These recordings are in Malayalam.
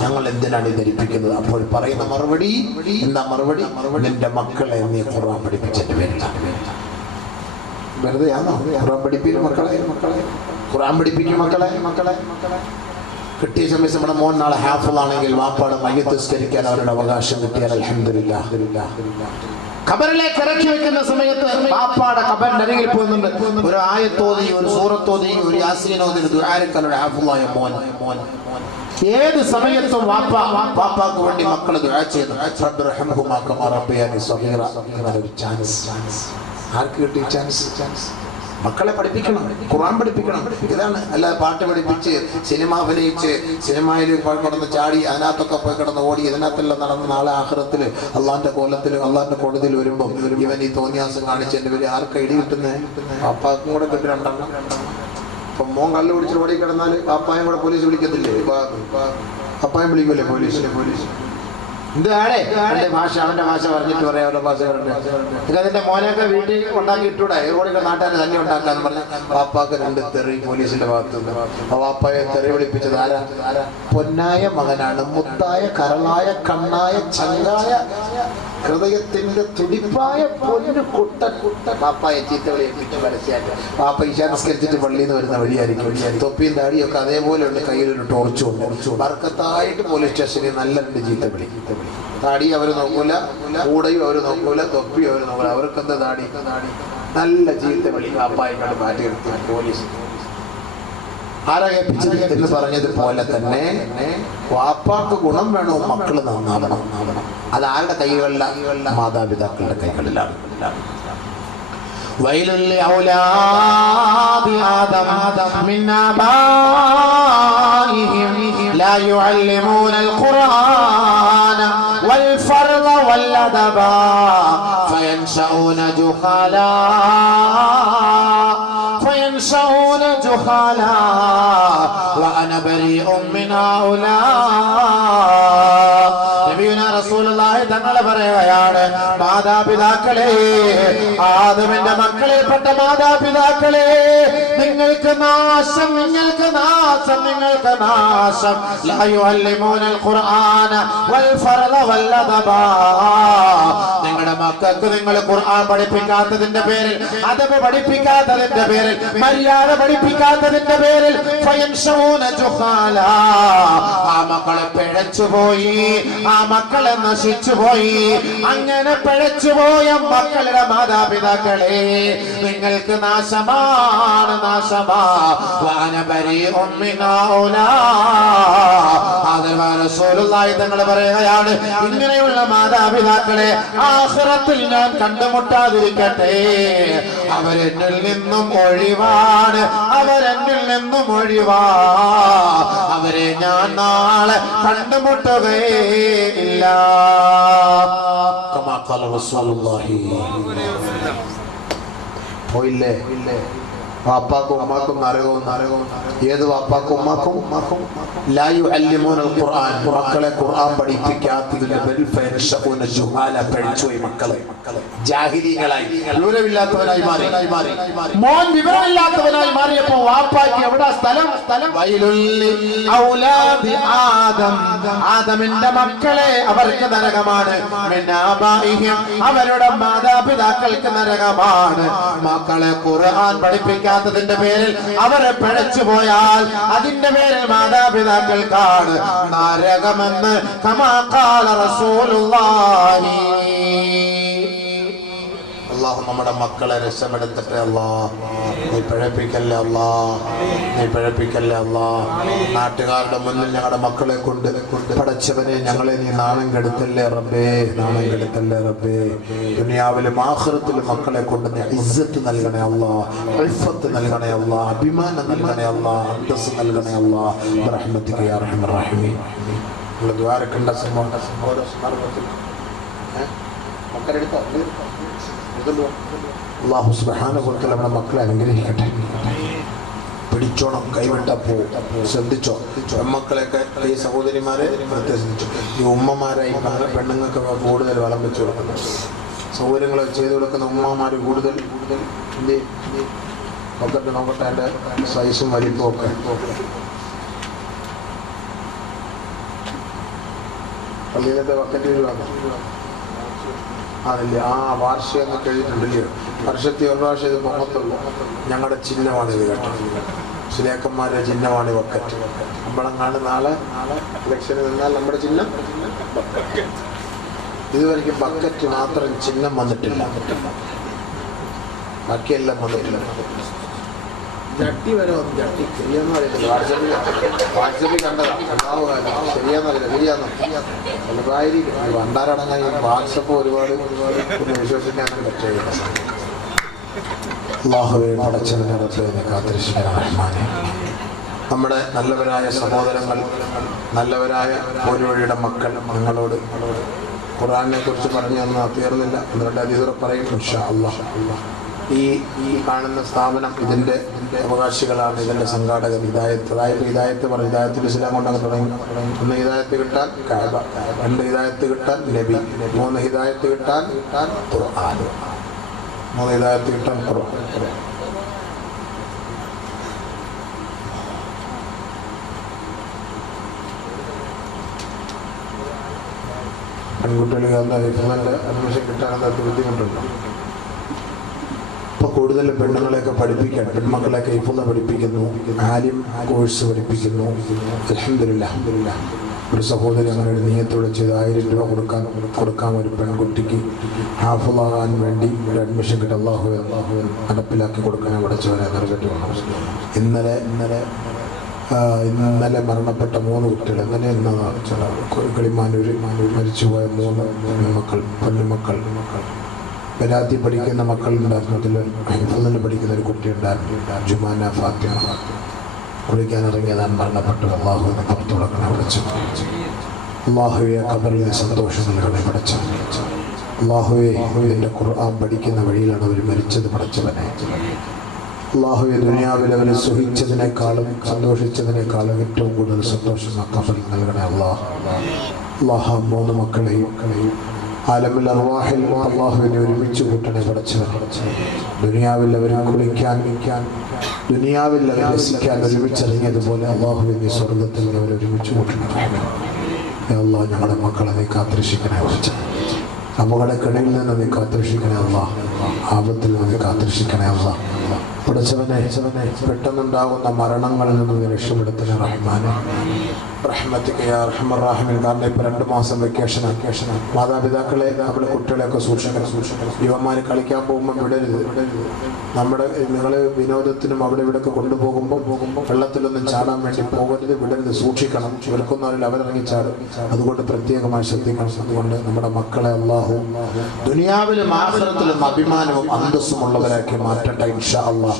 ഞങ്ങൾ എന്തിനാണ് ധരിപ്പിക്കുന്നത്? അപ്പോൾ പറയുന്ന മറുപടി എന്താ? മറുപടി, നിന്റെ മക്കളെ നീ ഖുർആൻ പഠിപ്പിച്ചിട്ട് വരുത്താൻ. വെറുതെയാണോ? ഖുർആൻ പഠിപ്പിക്കും മക്കളെ, ഖുർആൻ പഠിപ്പിക്കും മക്കളെ. കിട്ടിയ സമയത്ത് നമ്മുടെ മോൻ നാളെ ഹാഫിളാണെങ്കിൽ വാപ്പാടെ മയ്യത്ത് നിസ്കരിക്കാൻ അവരുടെ അവകാശം കിട്ടിയാൽ അൽഹംദുലില്ലാഹ്. ഖബറിലേക്ക് ഇറക്കി വെക്കുന്ന സമയത്ത് വാപ്പാടെ ഖബറിന്റെ അരികിൽ പോകുന്നുണ്ട്, ഒരു ആയത്തോതി, ഒരു സൂറത്തോതി, ഒരു യാസീനോതി, ദുആരക്കലുള്ള ഹാഫിളായ മോൻ. ഏത് സമയത്തും വാപ്പാക്ക് വേണ്ടി മക്കൾ ദുആ ചെയ്യുന്നു. റബ്ബി റഹ്മഹുമാ കമാ റബ്ബയാനി സഗീറ. ഒരു ചാൻസ് ആർക്ക് കിട്ടി? ചാൻസ്. മക്കളെ പഠിപ്പിക്കണം, ഖുർആൻ പഠിപ്പിക്കണം. ഇതാണ്. അല്ലാതെ പാട്ട് പഠിപ്പിച്ച് സിനിമ അഭിനയിച്ച് സിനിമയിൽ കിടന്ന് ചാടി അതിനകത്തൊക്കെ പോയി കിടന്ന് ഓടി ഇതിനകത്തെല്ലാം നടന്ന് നാളെ ആഖിറത്തിൽ അള്ളാന്റെ കോലത്തിൽ അള്ളാന്റെ കോടതിയിൽ വരുമ്പോൾ ഇവൻ ഈ തോന്നിയാസം കാണിച്ചതിന്റെ പേര് ആർക്കാ ഇടി കിട്ടുന്നത്? പാപ്പാക്കും കൂടെ കിട്ടി രണ്ടെണ്ണം. ഇപ്പം മോൻ കല്ല് പിടിച്ച് ഓടി കിടന്നാൽ പാപ്പായും കൂടെ പോലീസ് വിളിക്കത്തില്ലേ? പാപ്പായും വിളിക്കൂലേ പോലീസ്? എന്താണ് ഭാഷ? അവന്റെ ഭാഷ പറഞ്ഞിട്ട് പറയാം, അവരുടെ ഭാഷ പറഞ്ഞിട്ട് അതിന്റെ മോനൊക്കെ വീട്ടിൽ ഉണ്ടാക്കി ഇട്ടൂടെ? റോഡിലെ നാട്ടുകാരെ തന്നെ ഉണ്ടാക്കാന്ന് പറഞ്ഞ പാപ്പാക്ക് 2 തെറി പോലീസിന്റെ ഭാഗത്തുനിന്ന്. ആ വാപ്പായെ തെറി വിളിപ്പിച്ചത് ആരാ? പൊന്നായ മകനാണ്, മുത്തായ കരളായ കണ്ണായ ചങ്കായ ഹൃദയത്തിന്റെ തുടിപ്പായ പൊന്നു കുട്ട പാപ്പായെ ചീത്ത വിളിപ്പിച്ച് പരസ്യമായിട്ട്. പാപ്പ ഈശാ നിസ്കരിച്ചിട്ട് പള്ളിയിൽ നിന്ന് വരുന്ന വഴിയായിരിക്കും. തൊപ്പിയും താടിയൊക്കെ അതേപോലെ ഉണ്ട്, കയ്യിലൊരു ടോർച്ചും ഉണ്ട്. വർക്കത്തായിട്ട് പോലീസ് സ്റ്റേഷനിൽ നല്ല 2 ചീത്ത വിളി. താടി അവർ നോക്കൂല, കൂടയും അവർ നോക്കൂല, തൊപ്പിയും അവർ നോക്കൂല. അവർക്കെന്താ താടി? നല്ല ചീത്ത വിളി പാപ്പായെ കണ്ട് മാറ്റി എടുത്തി പോലീസ്. ആരാ കേൾപ്പിച്ചത് എന്ന് പറഞ്ഞതുപോലെ തന്നെ വാപ്പാക്ക് ഗുണം വേണോ, മക്കള് നന്നാവണം. അത് ആരുടെ കൈകളിലാണ്? മാതാപിതാക്കളുടെ കൈകളിലാണ്. വൈലുൽ ഔലാദി ആദം മിൻ ആബാഇഹിം ലാ യുഅല്ലിമൂനൽ ഖുർആന വൽ ഫർള വൽ അദബ ഫയൻശഊന ജുഹാലാ جهالا وأنا بريء من هؤلاء. നബിയുനാ റസൂലുള്ളാഹി തങ്ങൾ പറയുകയാണ്, മാതാപിതാക്കളെ, ആദമിന്റെ മക്കളിൽപ്പെട്ട മാതാപിതാക്കളെ, നിങ്ങൾക്ക് നാശം, നിങ്ങൾക്ക് നാശം, നിങ്ങൾക്ക് നാശം. ലാ യുഅല്ലിമൂനൽ ഖുർആന വൽ ഫർള വൽ അദബ. നിങ്ങളുടെ മക്കൾക്ക് നിങ്ങൾ ഖുർആൻ പഠിപ്പിക്കാത്തതിന്റെ പേരിൽ, അദബ് പഠിപ്പിക്കാത്തതിന്റെ പേരിൽ, മര്യാദ പഠിപ്പിക്കാത്തതിന്റെ പേരിൽ ഫയൻശഊന ജുഹാലാ. ആ മക്കളെ പിഴച്ചുപോയി, ആ മക്കളെ നശിച്ചുപോയി. അങ്ങനെ പിഴച്ചുപോയ മക്കളുടെ മാതാപിതാക്കളെ നിങ്ങൾക്ക് നാശമാണ്, നാശമാ. വഅന ബരീഉം മിൻ ഹൗലാ. റസൂലുള്ളാഹി തങ്ങൾ പറയുകയാണ്, ഇങ്ങനെയുള്ള മാതാപിതാക്കളെ ആഖിറത്തിൽ ഞാൻ കണ്ടുമുട്ടാതിരിക്കട്ടെ. അവരെന്നിൽ നിന്നും ഒഴിവാണ്, അവരെന്നിൽ നിന്നും ഒഴിവാ. അവരെ ഞാൻ നാളെ കണ്ടുമുട്ടുകയില്ല. കമാ ഖാല റസൂലുള്ളാഹി. പോയില്ലേ? വാപ്പാക്കും ഉമ്മാക്കും നരകവും. ഏത് വാപ്പാക്കും ഉമ്മാക്കും? ലാ യുഅല്ലിമൂനൽ ഖുർആൻ. മക്കളെ ഖുർആൻ പഠിപ്പിക്കാത്തതിന്റെ പേരിൽ ഫയൻശഊന ജുഹാല. പിഴച്ചുപോയി മക്കളെ, ജാഹിലികളായി, വിവരമില്ലാത്തവനായി മാറി. മോൻ വിവരമില്ലാത്തവനായി മാറിയപ്പോ വാപ്പാക്ക് എവിടെ സ്ഥലം? വൈലുൽ ഔലാദി ആദം. ആദമിന്റെ മക്കളെ അവർക്ക് നരകമാണ്. മിൻ ആബാഇഹിം. അവരുടെ മാതാപിതാക്കൾക്ക് നരകമാണ്. മക്കളെ ഖുർആൻ പഠിപ്പിക്കാൻ ത്തിന്റെ പേരിൽ അവരെ പിഴച്ചു പോയാൽ അതിന്റെ പേരിൽ മാതാപിതാക്കൾക്കാണ് നരകമെന്ന് കമാ ഖാല റസൂലുള്ളാഹി. അല്ലാഹു നമ്മുടെ മക്കളെ രക്ഷപ്പെടുത്തട്ടെ. അല്ലാഹ് നീ പിഴപ്പിക്കല്ലേ, അല്ലാഹ് നീ പിഴപ്പിക്കല്ലേ, അല്ലാഹ്. നാട്ടുകാരുടെ മുന്നിൽ ഞങ്ങളുടെ മക്കളെ കൊണ്ട് പടച്ചവനെ ഞങ്ങളെ നീ നാണം കെടുത്തല്ലേ റബ്ബേ, നാണം കെടുത്തല്ലേ റബ്ബേ. ദുനിയാവിലും ആഖിറത്തിലും മക്കളെ കൊണ്ട് നീ ഇസ്സത്ത് നൽകണേ അല്ലാഹ്, ഇഫ്ഫത്ത് നൽകണേ അല്ലാഹ്, അഭിമാനം നൽകണേ അല്ലാഹ്, അന്തസ്സ് നൽകണേ അല്ലാഹ്. ബിറഹ്മതിക യാ അർഹമർ റഹീമീൻ. നമ്മൾ ദ്വാരക്കണ്ട സംഭവം ഓരോ സന്ദർഭത്തിൽ മക്കളെടുത്ത അല്ലാഹു സുബ്ഹാനഹു വ തആല നമ്മുടെ മക്കളെ അനുഗ്രഹിക്കട്ടെ. പിടിച്ചോണം, കൈവിട്ടാ പോവും. ശ്രദ്ധിച്ചോ മക്കളെയൊക്കെ. ഈ സഹോദരിമാരെ ശ്രദ്ധിച്ചു. ഈ ഉമ്മമാരായി പെണ്ണുങ്ങൾക്ക് കൂടുതൽ വളം വെച്ചു കൊടുക്കുന്നത്, സൗകര്യങ്ങൾ ചെയ്തു കൊടുക്കുന്ന ഉമ്മമാർ കൂടുതൽ. നോക്കട്ടെ അതിൻ്റെ സൈസും വലിപ്പവും ഒക്കെ. പള്ളിയിലത്തെ ബക്കറ്റ് രൂപ അതല്ലേ? ആ വാർഷികം എന്നൊക്കെ എഴുതിയിട്ടുണ്ടല്ലോ. വർഷത്തിൽ ഒരു പ്രാവശ്യം ഇത് മുഖത്തുള്ളൂ. ഞങ്ങളുടെ ചിഹ്നമാണിത് കേട്ടോ. ശിലേക്കന്മാരുടെ ചിഹ്നമാണ് ബക്കറ്റ്. നമ്മളങ്ങാണ്ട് നാളെ ഇലക്ഷന് നിന്നാൽ നമ്മുടെ ചിഹ്നം ഇതുവരെയ്ക്കും ബക്കറ്റ് മാത്രം ചിഹ്നം വന്നിട്ടില്ല. ബാക്കിയെല്ലാം വന്നിട്ടില്ല. ജട്ടി വരെ വന്നു. ജട്ടി ശരിയാന്ന് അറിയില്ല. വാട്സപ്പിൽ കണ്ടതാ. ശരിയാന്നറിയില്ല. ശരിയായിരിക്കും. ഭണ്ടാരടങ്ങാൻ വാട്സപ്പ് ഒരുപാട് വിശ്വസിക്കാനും പറ്റില്ല. അല്ലാഹുവേ പടച്ചവനെ റബ്ബേ കാത്തിരക്ഷിക്കണേ റഹ്മാനേ. നമ്മുടെ നല്ലവരായ സഹോദരങ്ങൾ, നല്ലവരായ പോരുവഴിയുടെ മക്കൾ നിങ്ങളോട് ഖുർആനെ കുറിച്ച് പറഞ്ഞു തന്നാൽ തീർന്നില്ല. അതുകൊണ്ട് അതിഥികൾ പറയും ഇൻഷാ അല്ലാഹ്. ഈ കാണുന്ന സ്ഥാപനം ഇതിൻ്റെ അവകാശികളാണ്, ഇതിൻ്റെ സംഘാടകർ. ഹിദായത്ത് പറഞ്ഞു. ഹിദായത്തുൽ ഇസ്ലാം കൊണ്ടങ്ങ് തുടങ്ങി. 1 ഹിദായത്ത് കിട്ടാൻ കഅബ, 2 ഹിദായത്ത് കിട്ടാൻ നബി, 3 ഹിദായത്ത് കിട്ടാൻ ഖുർആൻ, 3 ഹിദായത്ത് കിട്ടാൻ ഖുർആൻ. പെൺകുട്ടികൾക്ക് നല്ല അഡ്മിഷൻ കിട്ടാൻ എന്താ ബുദ്ധിമുട്ടുണ്ടോ? ഇപ്പോൾ കൂടുതൽ പെണ്ണുങ്ങളെയൊക്കെ പഠിപ്പിക്കാൻ, പെൺമക്കളെയൊക്കെ ഇപ്പോൾ പഠിപ്പിക്കുന്നു, ആലിം കോഴ്സ് പഠിപ്പിക്കുന്നു. അൽഹംദുലില്ലാഹ്. ഒരു സഹോദരി അങ്ങനെ ഒരു നിയത്തോടെ ചെയ്ത് 1000 രൂപ കൊടുക്കാം ഒരു പെൺകുട്ടിക്ക് ഹാഫിളാകാൻ വേണ്ടി ഒരു അഡ്മിഷൻ കിട്ടും. അല്ലാഹു നടപ്പിലാക്കി കൊടുക്കാൻ പഠിച്ചവരെ നിറവേറ്റി വേണം. ഇന്നലെ മരണപ്പെട്ട 3 കുട്ടികൾ. കിളിമാനൂർ മരിച്ചുപോയ 3 പെണ്ണുമക്കൾ വരാത്തി പഠിക്കുന്ന മക്കളുണ്ടായിരുന്നു. അതിൽ ഹിഫ്ളിന് പഠിക്കുന്ന ഒരു കുട്ടി ഉണ്ടായിരുന്നു, ജുമാന ഫാത്തിമ. കുളിക്കാനിറങ്ങിയതാണ് മരണപ്പെട്ടത്. അല്ലാഹുവിനെ പുറത്തു കൊടുക്കണേ പഠിച്ചു. അല്ലാഹുവെ ഖബറിലെ സന്തോഷം നൽകണേ പഠിച്ചു. അല്ലാഹുവെ എൻ്റെ ഖുർആൻ പഠിക്കുന്ന വഴിയിലാണ് അവർ മരിച്ചത് പഠിച്ചവനെ. അല്ലാഹുവെ ദുനിയാവിൽ അവർ സുഖിച്ചതിനേക്കാളും സന്തോഷിച്ചതിനേക്കാളും ഏറ്റവും കൂടുതൽ സന്തോഷം ആ ഖബറിൽ നൽകണേ അല്ലാഹ്. 3 മക്കളെയും ആലമിൽ അർവാഹിൽ അല്ലാഹുവിനെ ഒരുമിച്ച് കൂട്ടണേ പഠിച്ചവനെ. ദുനിയാവിൽ അവർ കുളിക്കാൻ, ദുനിയാവിൽ അവർ രസിക്കാൻ ഒരുമിച്ചിറങ്ങിയതുപോലെ അല്ലാഹുവിനെ സ്വർഗത്തിൽ അവർ ഒരുമിച്ച് കൂട്ടണേ. അല്ലാഹ് ഞങ്ങളുടെ മക്കളെ നീ കാത്തിരക്ഷിക്കണേ പഠിച്ച. അപകടക്കിടയിൽ നിന്ന് നീ കാത്തിരക്ഷിക്കണേ അല്ലാഹ്. ആപത്തിൽ നിന്ന് നീ കാത്തിരക്ഷിക്കണേ അല്ലാഹ്. പഠിച്ചവനെ പെട്ടെന്നുണ്ടാകുന്ന മരണങ്ങളിൽ നിന്ന് നീ രക്ഷപ്പെടുത്തണേ റഹ്മാനെ. റഹ്മത്തിക യാ അർഹമർ റഹീമീൻ. കാരണം ഇപ്പോൾ 2 മാസം വെക്കേഷനാണ്. മാതാപിതാക്കളെ നമ്മുടെ കുട്ടികളെയൊക്കെ സൂക്ഷിക്കണം. യുവന്മാർ കളിക്കാൻ പോകുമ്പോൾ വിടരുത്. നിങ്ങൾ വിനോദത്തിനും അവിടെ ഇവിടെയൊക്കെ കൊണ്ടുപോകുമ്പോൾ വെള്ളത്തിലൊന്നും ചാടാൻ വേണ്ടി പോകരുത്, വിടരുത്, സൂക്ഷിക്കണം. ഇവർക്കൊന്നും അറിയില്ല, അവരിറങ്ങി ചാടും. അതുകൊണ്ട് പ്രത്യേകമായി ശ്രദ്ധിക്കണം. അതുകൊണ്ട് നമ്മുടെ മക്കളെ അല്ലാഹു ദുനിയാവിലും ആഖിറത്തിലും അഭിമാനവും അന്തസ്സുമുള്ളവരാക്കി മാറ്റട്ടെ ഇൻഷാ അല്ലാഹ്.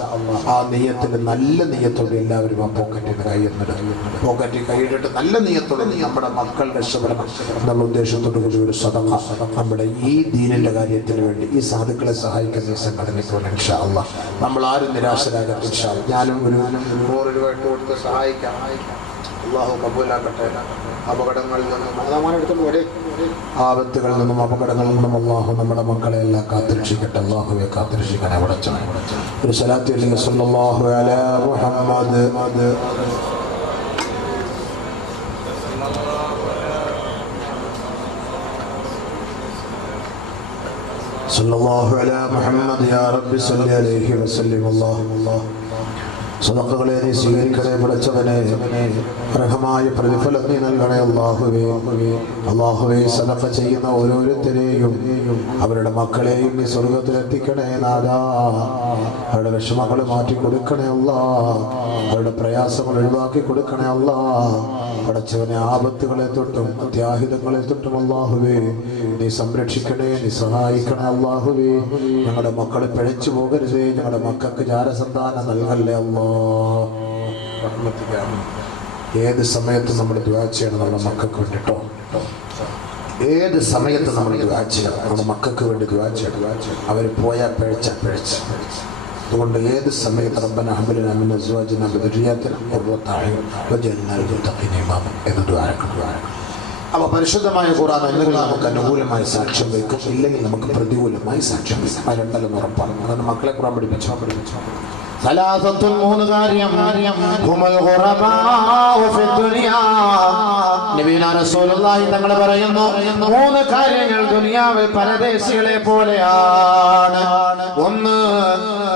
ആ നിയ്യത്തിൽ നല്ല നിയ്യത്തോടെ എല്ലാവരും ആ പോക്കറ്റിൽ കൈയിട്ടിട്ട് നല്ല നിയ്യത്തോടെ നമ്മുടെ മക്കൾ രക്ഷപ്പെടണം എന്നുള്ള ഉദ്ദേശത്തോടു കൂടി ഒരു സദഖ നമ്മുടെ ഈ ദീനിന്റെ കാര്യത്തിന് വേണ്ടി ഈ സാധുക്കളെ സഹായിക്കുന്ന സംഘടനയ്ക്ക് ഇൻഷാ അല്ലാഹ്. നമ്മൾ ആരും നിരാശരാകട്ടെ ഇൻഷാ അല്ലാഹ്. ഞാനും ഒരു 100 രൂപ ഇട്ട് കൊടുത്ത് സഹായിക്കാം. അല്ലാഹു കബൂലാക്കട്ടെ. അപകടങ്ങളിൽ നിന്നും ആപത്തുകളിൽ നിന്നും അപകടങ്ങളിൽ നിന്നും അല്ലാഹു നമ്മുടെ മക്കളെ എല്ലാം കാത്തിരക്ഷിക്കട്ടെ. അല്ലാഹുവെ കാത്തിരക്ഷിക്കണേ പഠിച്ചവനെ. ഒരു സ്വലാത്ത് ചൊല്ലുക. സല്ലല്ലാഹു അലാ മുഹമ്മദ് സല്ലല്ലാഹു അലാ മുഹമ്മദ് യാ റബ്ബി സല്ലി അലൈഹി വസല്ലം. അല്ലാഹു സദഖകളെ നീ സ്വീകരിക്കണേ പഠിച്ചവനെ. അർഹമായ പ്രതിഫലം നീ നൽകണേ അല്ലാഹുവേ. സദഖ ചെയ്യുന്ന ഓരോരുത്തരെയും അവരുടെ മക്കളെയും നീ സ്വർഗത്തിലെത്തിക്കണേ നാഥാ. അവരുടെ വിഷമങ്ങൾ മാറ്റി കൊടുക്കണേ അല്ലാഹ്. അവരുടെ പ്രയാസങ്ങൾ ഒഴിവാക്കി കൊടുക്കണേ അല്ലാഹ്. പഠിച്ചവനെ ആപത്തുകളെ തൊട്ടും അത്യാഹിതങ്ങളെ തൊട്ടും അല്ലാഹുവേ നീ സംരക്ഷിക്കണേ, നീ സഹായിക്കണേ അല്ലാഹുവേ. ഞങ്ങളുടെ മക്കളെ പിഴച്ചു പോകരുതേ. ഞങ്ങളുടെ മക്കൾക്ക് ജാരസന്താനം നൽകല്ലേ അല്ലാഹ്. ഏത് സമയത്തും നമ്മൾ ദുആ ചെയ്യണം നമ്മുടെ മക്കൾക്ക് വേണ്ടിട്ടോ. ഏത് സമയത്തും നമ്മൾ ദുആ ചെയ്യണം നമ്മുടെ മക്കൾക്ക് വേണ്ടി ദുആ ചെയ്യണം. അവർ പോയാൽ പിഴച്ച. അതുകൊണ്ട് ഏത് സമയത്ത് റബ്ബന ഹബ് ലനാ മിൻ അസ്വാജിനാ വദുരിയാതിനാ ഖുർറത അയ്യുൻ വജഅൽനാ ലിൽ മുത്തഖീന ഇമാമ എന്ന് ദുആ ചെയ്യണം. അപ്പോൾ പരിശുദ്ധമായ ഖുർആൻ ഒന്നുകിൽ നമുക്ക് അനുകൂലമായി സാക്ഷ്യം വയ്ക്കും, ഇല്ലെങ്കിൽ നമുക്ക് പ്രതികൂലമായി സാക്ഷ്യം വയ്ക്കും. അത് രണ്ടല്ല ഉറപ്പാണ്. അതുകൊണ്ട് മക്കളെ ഖുർആൻ പഠിപ്പിച്ചോ. സലാസത്തുൻ മൂന്ന് കാര്യം ഹുമുൽ ഖുറബാഉ ഫി ദുനിയാ നബിയുനാ റസൂലുള്ളാഹി തങ്ങൾ പറയുന്നു മൂന്ന് കാര്യങ്ങൾ ദുനിയാവിൽ പരദേശികളെ പോലെയാണ്. ഒന്ന്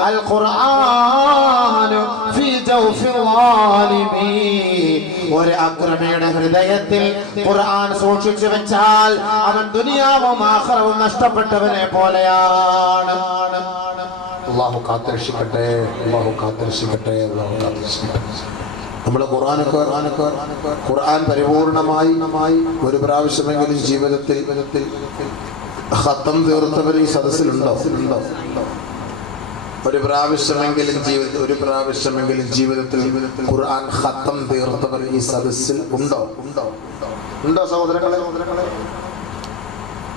അൽ ഖുർആനു ഫീ ജൗഫിൽ ളാലിമീ ഒരു അക്രമിയുടെ ഹൃദയത്തിൽ ഖുർആൻ സൂക്ഷിച്ചു വെച്ചാൽ അവൻ ദുനിയാവും ആഖിറവും നഷ്ടപ്പെട്ടവനെ പോലെയാണ്. അല്ലാഹു കാത്തിരക്ഷിക്കട്ടെ, അല്ലാഹു കാത്തിരക്ഷിക്കട്ടെ, അല്ലാഹു കാത്തിരക്ഷിക്കട്ടെ. നമ്മൾ ഖുർആൻ പരിപൂർണമായി ഒരു പ്രാവശ്യമെങ്കിലും ജീവിതത്തിൽ ഖത്തം തീർത്തവർ ഈ സദസ്സിലുണ്ടോ? ഒരു പ്രാവശ്യമെങ്കിലും ജീവിതത്തിൽ ഖുർആൻ ഖത്തം തീർത്തവർ ഈ സദസ്സിൽ ഉണ്ടോ? സഹോദരങ്ങളെ,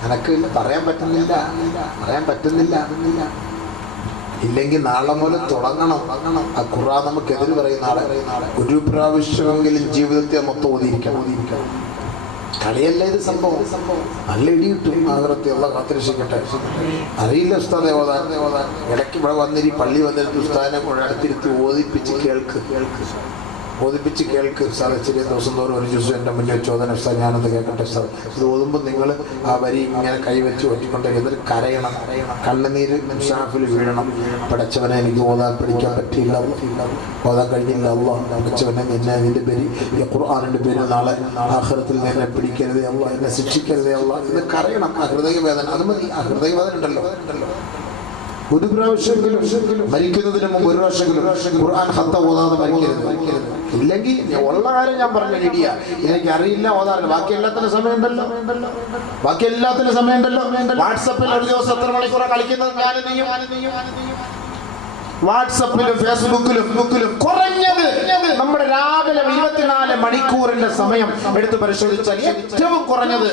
എനക്ക് പറയാൻ പറ്റുന്നില്ല. ഇല്ലെങ്കിൽ നാളെ മുതൽ തുടങ്ങണം. ആ ഖുർആൻ നമുക്കെതിര് പറയുന്ന ആളെ ഒരു പ്രാവശ്യമെങ്കിലും ജീവിതത്തെ മൊത്തം ഓതിയിരിക്കണം. കളിയല്ല ഇത് സംഭവം. നല്ല ഇടി കിട്ടും ആഗ്രഹത്തിലുള്ള കാത്തിരക്ഷിക്കട്ടെ. അറിയില്ല ഉസ്താദെ ഓതാൻ. ഇടയ്ക്ക് ഇവിടെ വന്നിരി പള്ളി വന്നിരുത്തി ഉസ്താദിനെ അടുത്തിരുത്തി ഓതിപ്പിച്ച് കേൾക്ക് സാർ. ചെറിയ ദിവസം തോറും ഒരു ദിവസം എൻ്റെ മുന്നിൽ ചോദന സാർ ഞാനത് കേൾക്കട്ടെ സാർ. ഇത് ഓതുമ്പോൾ നിങ്ങൾ ആ വരി ഇങ്ങനെ കൈവച്ച് ഒറ്റിക്കൊണ്ട് എന്നിട്ട് കരയണം, കണ്ണുനീര് ഷാഫിൽ വീഴണം. പടച്ചവനെ എനിക്ക് ഓതാൻ പഠിക്കാൻ പറ്റിയില്ല, ഓതാൻ കഴിഞ്ഞില്ല. അല്ലാഹ് പടച്ചവനെ നിന്നെ നിന്റെ പേര് ഈ ഖുർആനിൻ്റെ പേര് നാളെ ആഖിറത്തിൽ എന്നെ പിടിക്കരുതേ അല്ലാഹ്, എന്നെ ശിക്ഷിക്കരുതേ അല്ലാഹ്. ഇത് കരയണം. ആ ഹൃദയവേദന അത് മതി. ആ ഹൃദയവേദന ഉണ്ടല്ലോ. ഒരു പ്രാവശ്യമെങ്കിലും മരിക്കുന്നതിന് മുമ്പ് ഒരു പ്രാവശ്യമെങ്കിലും ഖുർആൻ ഖത്തം ഓതാതെ മരിക്കരുത്. ഇല്ലെങ്കിൽ ഉള്ള കാര്യം ഞാൻ പറഞ്ഞ ഐഡിയ എനിക്ക് അറിയില്ല, ഓതാറില്ല. ബാക്കി എല്ലാത്തിനും സമയമുണ്ടല്ലോ. വാട്സപ്പിൽ ഒരു ദിവസം എത്ര മണിക്കൂറാണ് കളിക്കുന്നത്? വാട്സപ്പിലും ഫേസ്ബുക്കിലും കുറഞ്ഞത് നമ്മുടെ രാവിലെ 24 മണിക്കൂറിന്റെ സമയം എടുത്ത് പരിശോധിച്ചാൽ ഏറ്റവും കുറഞ്ഞത്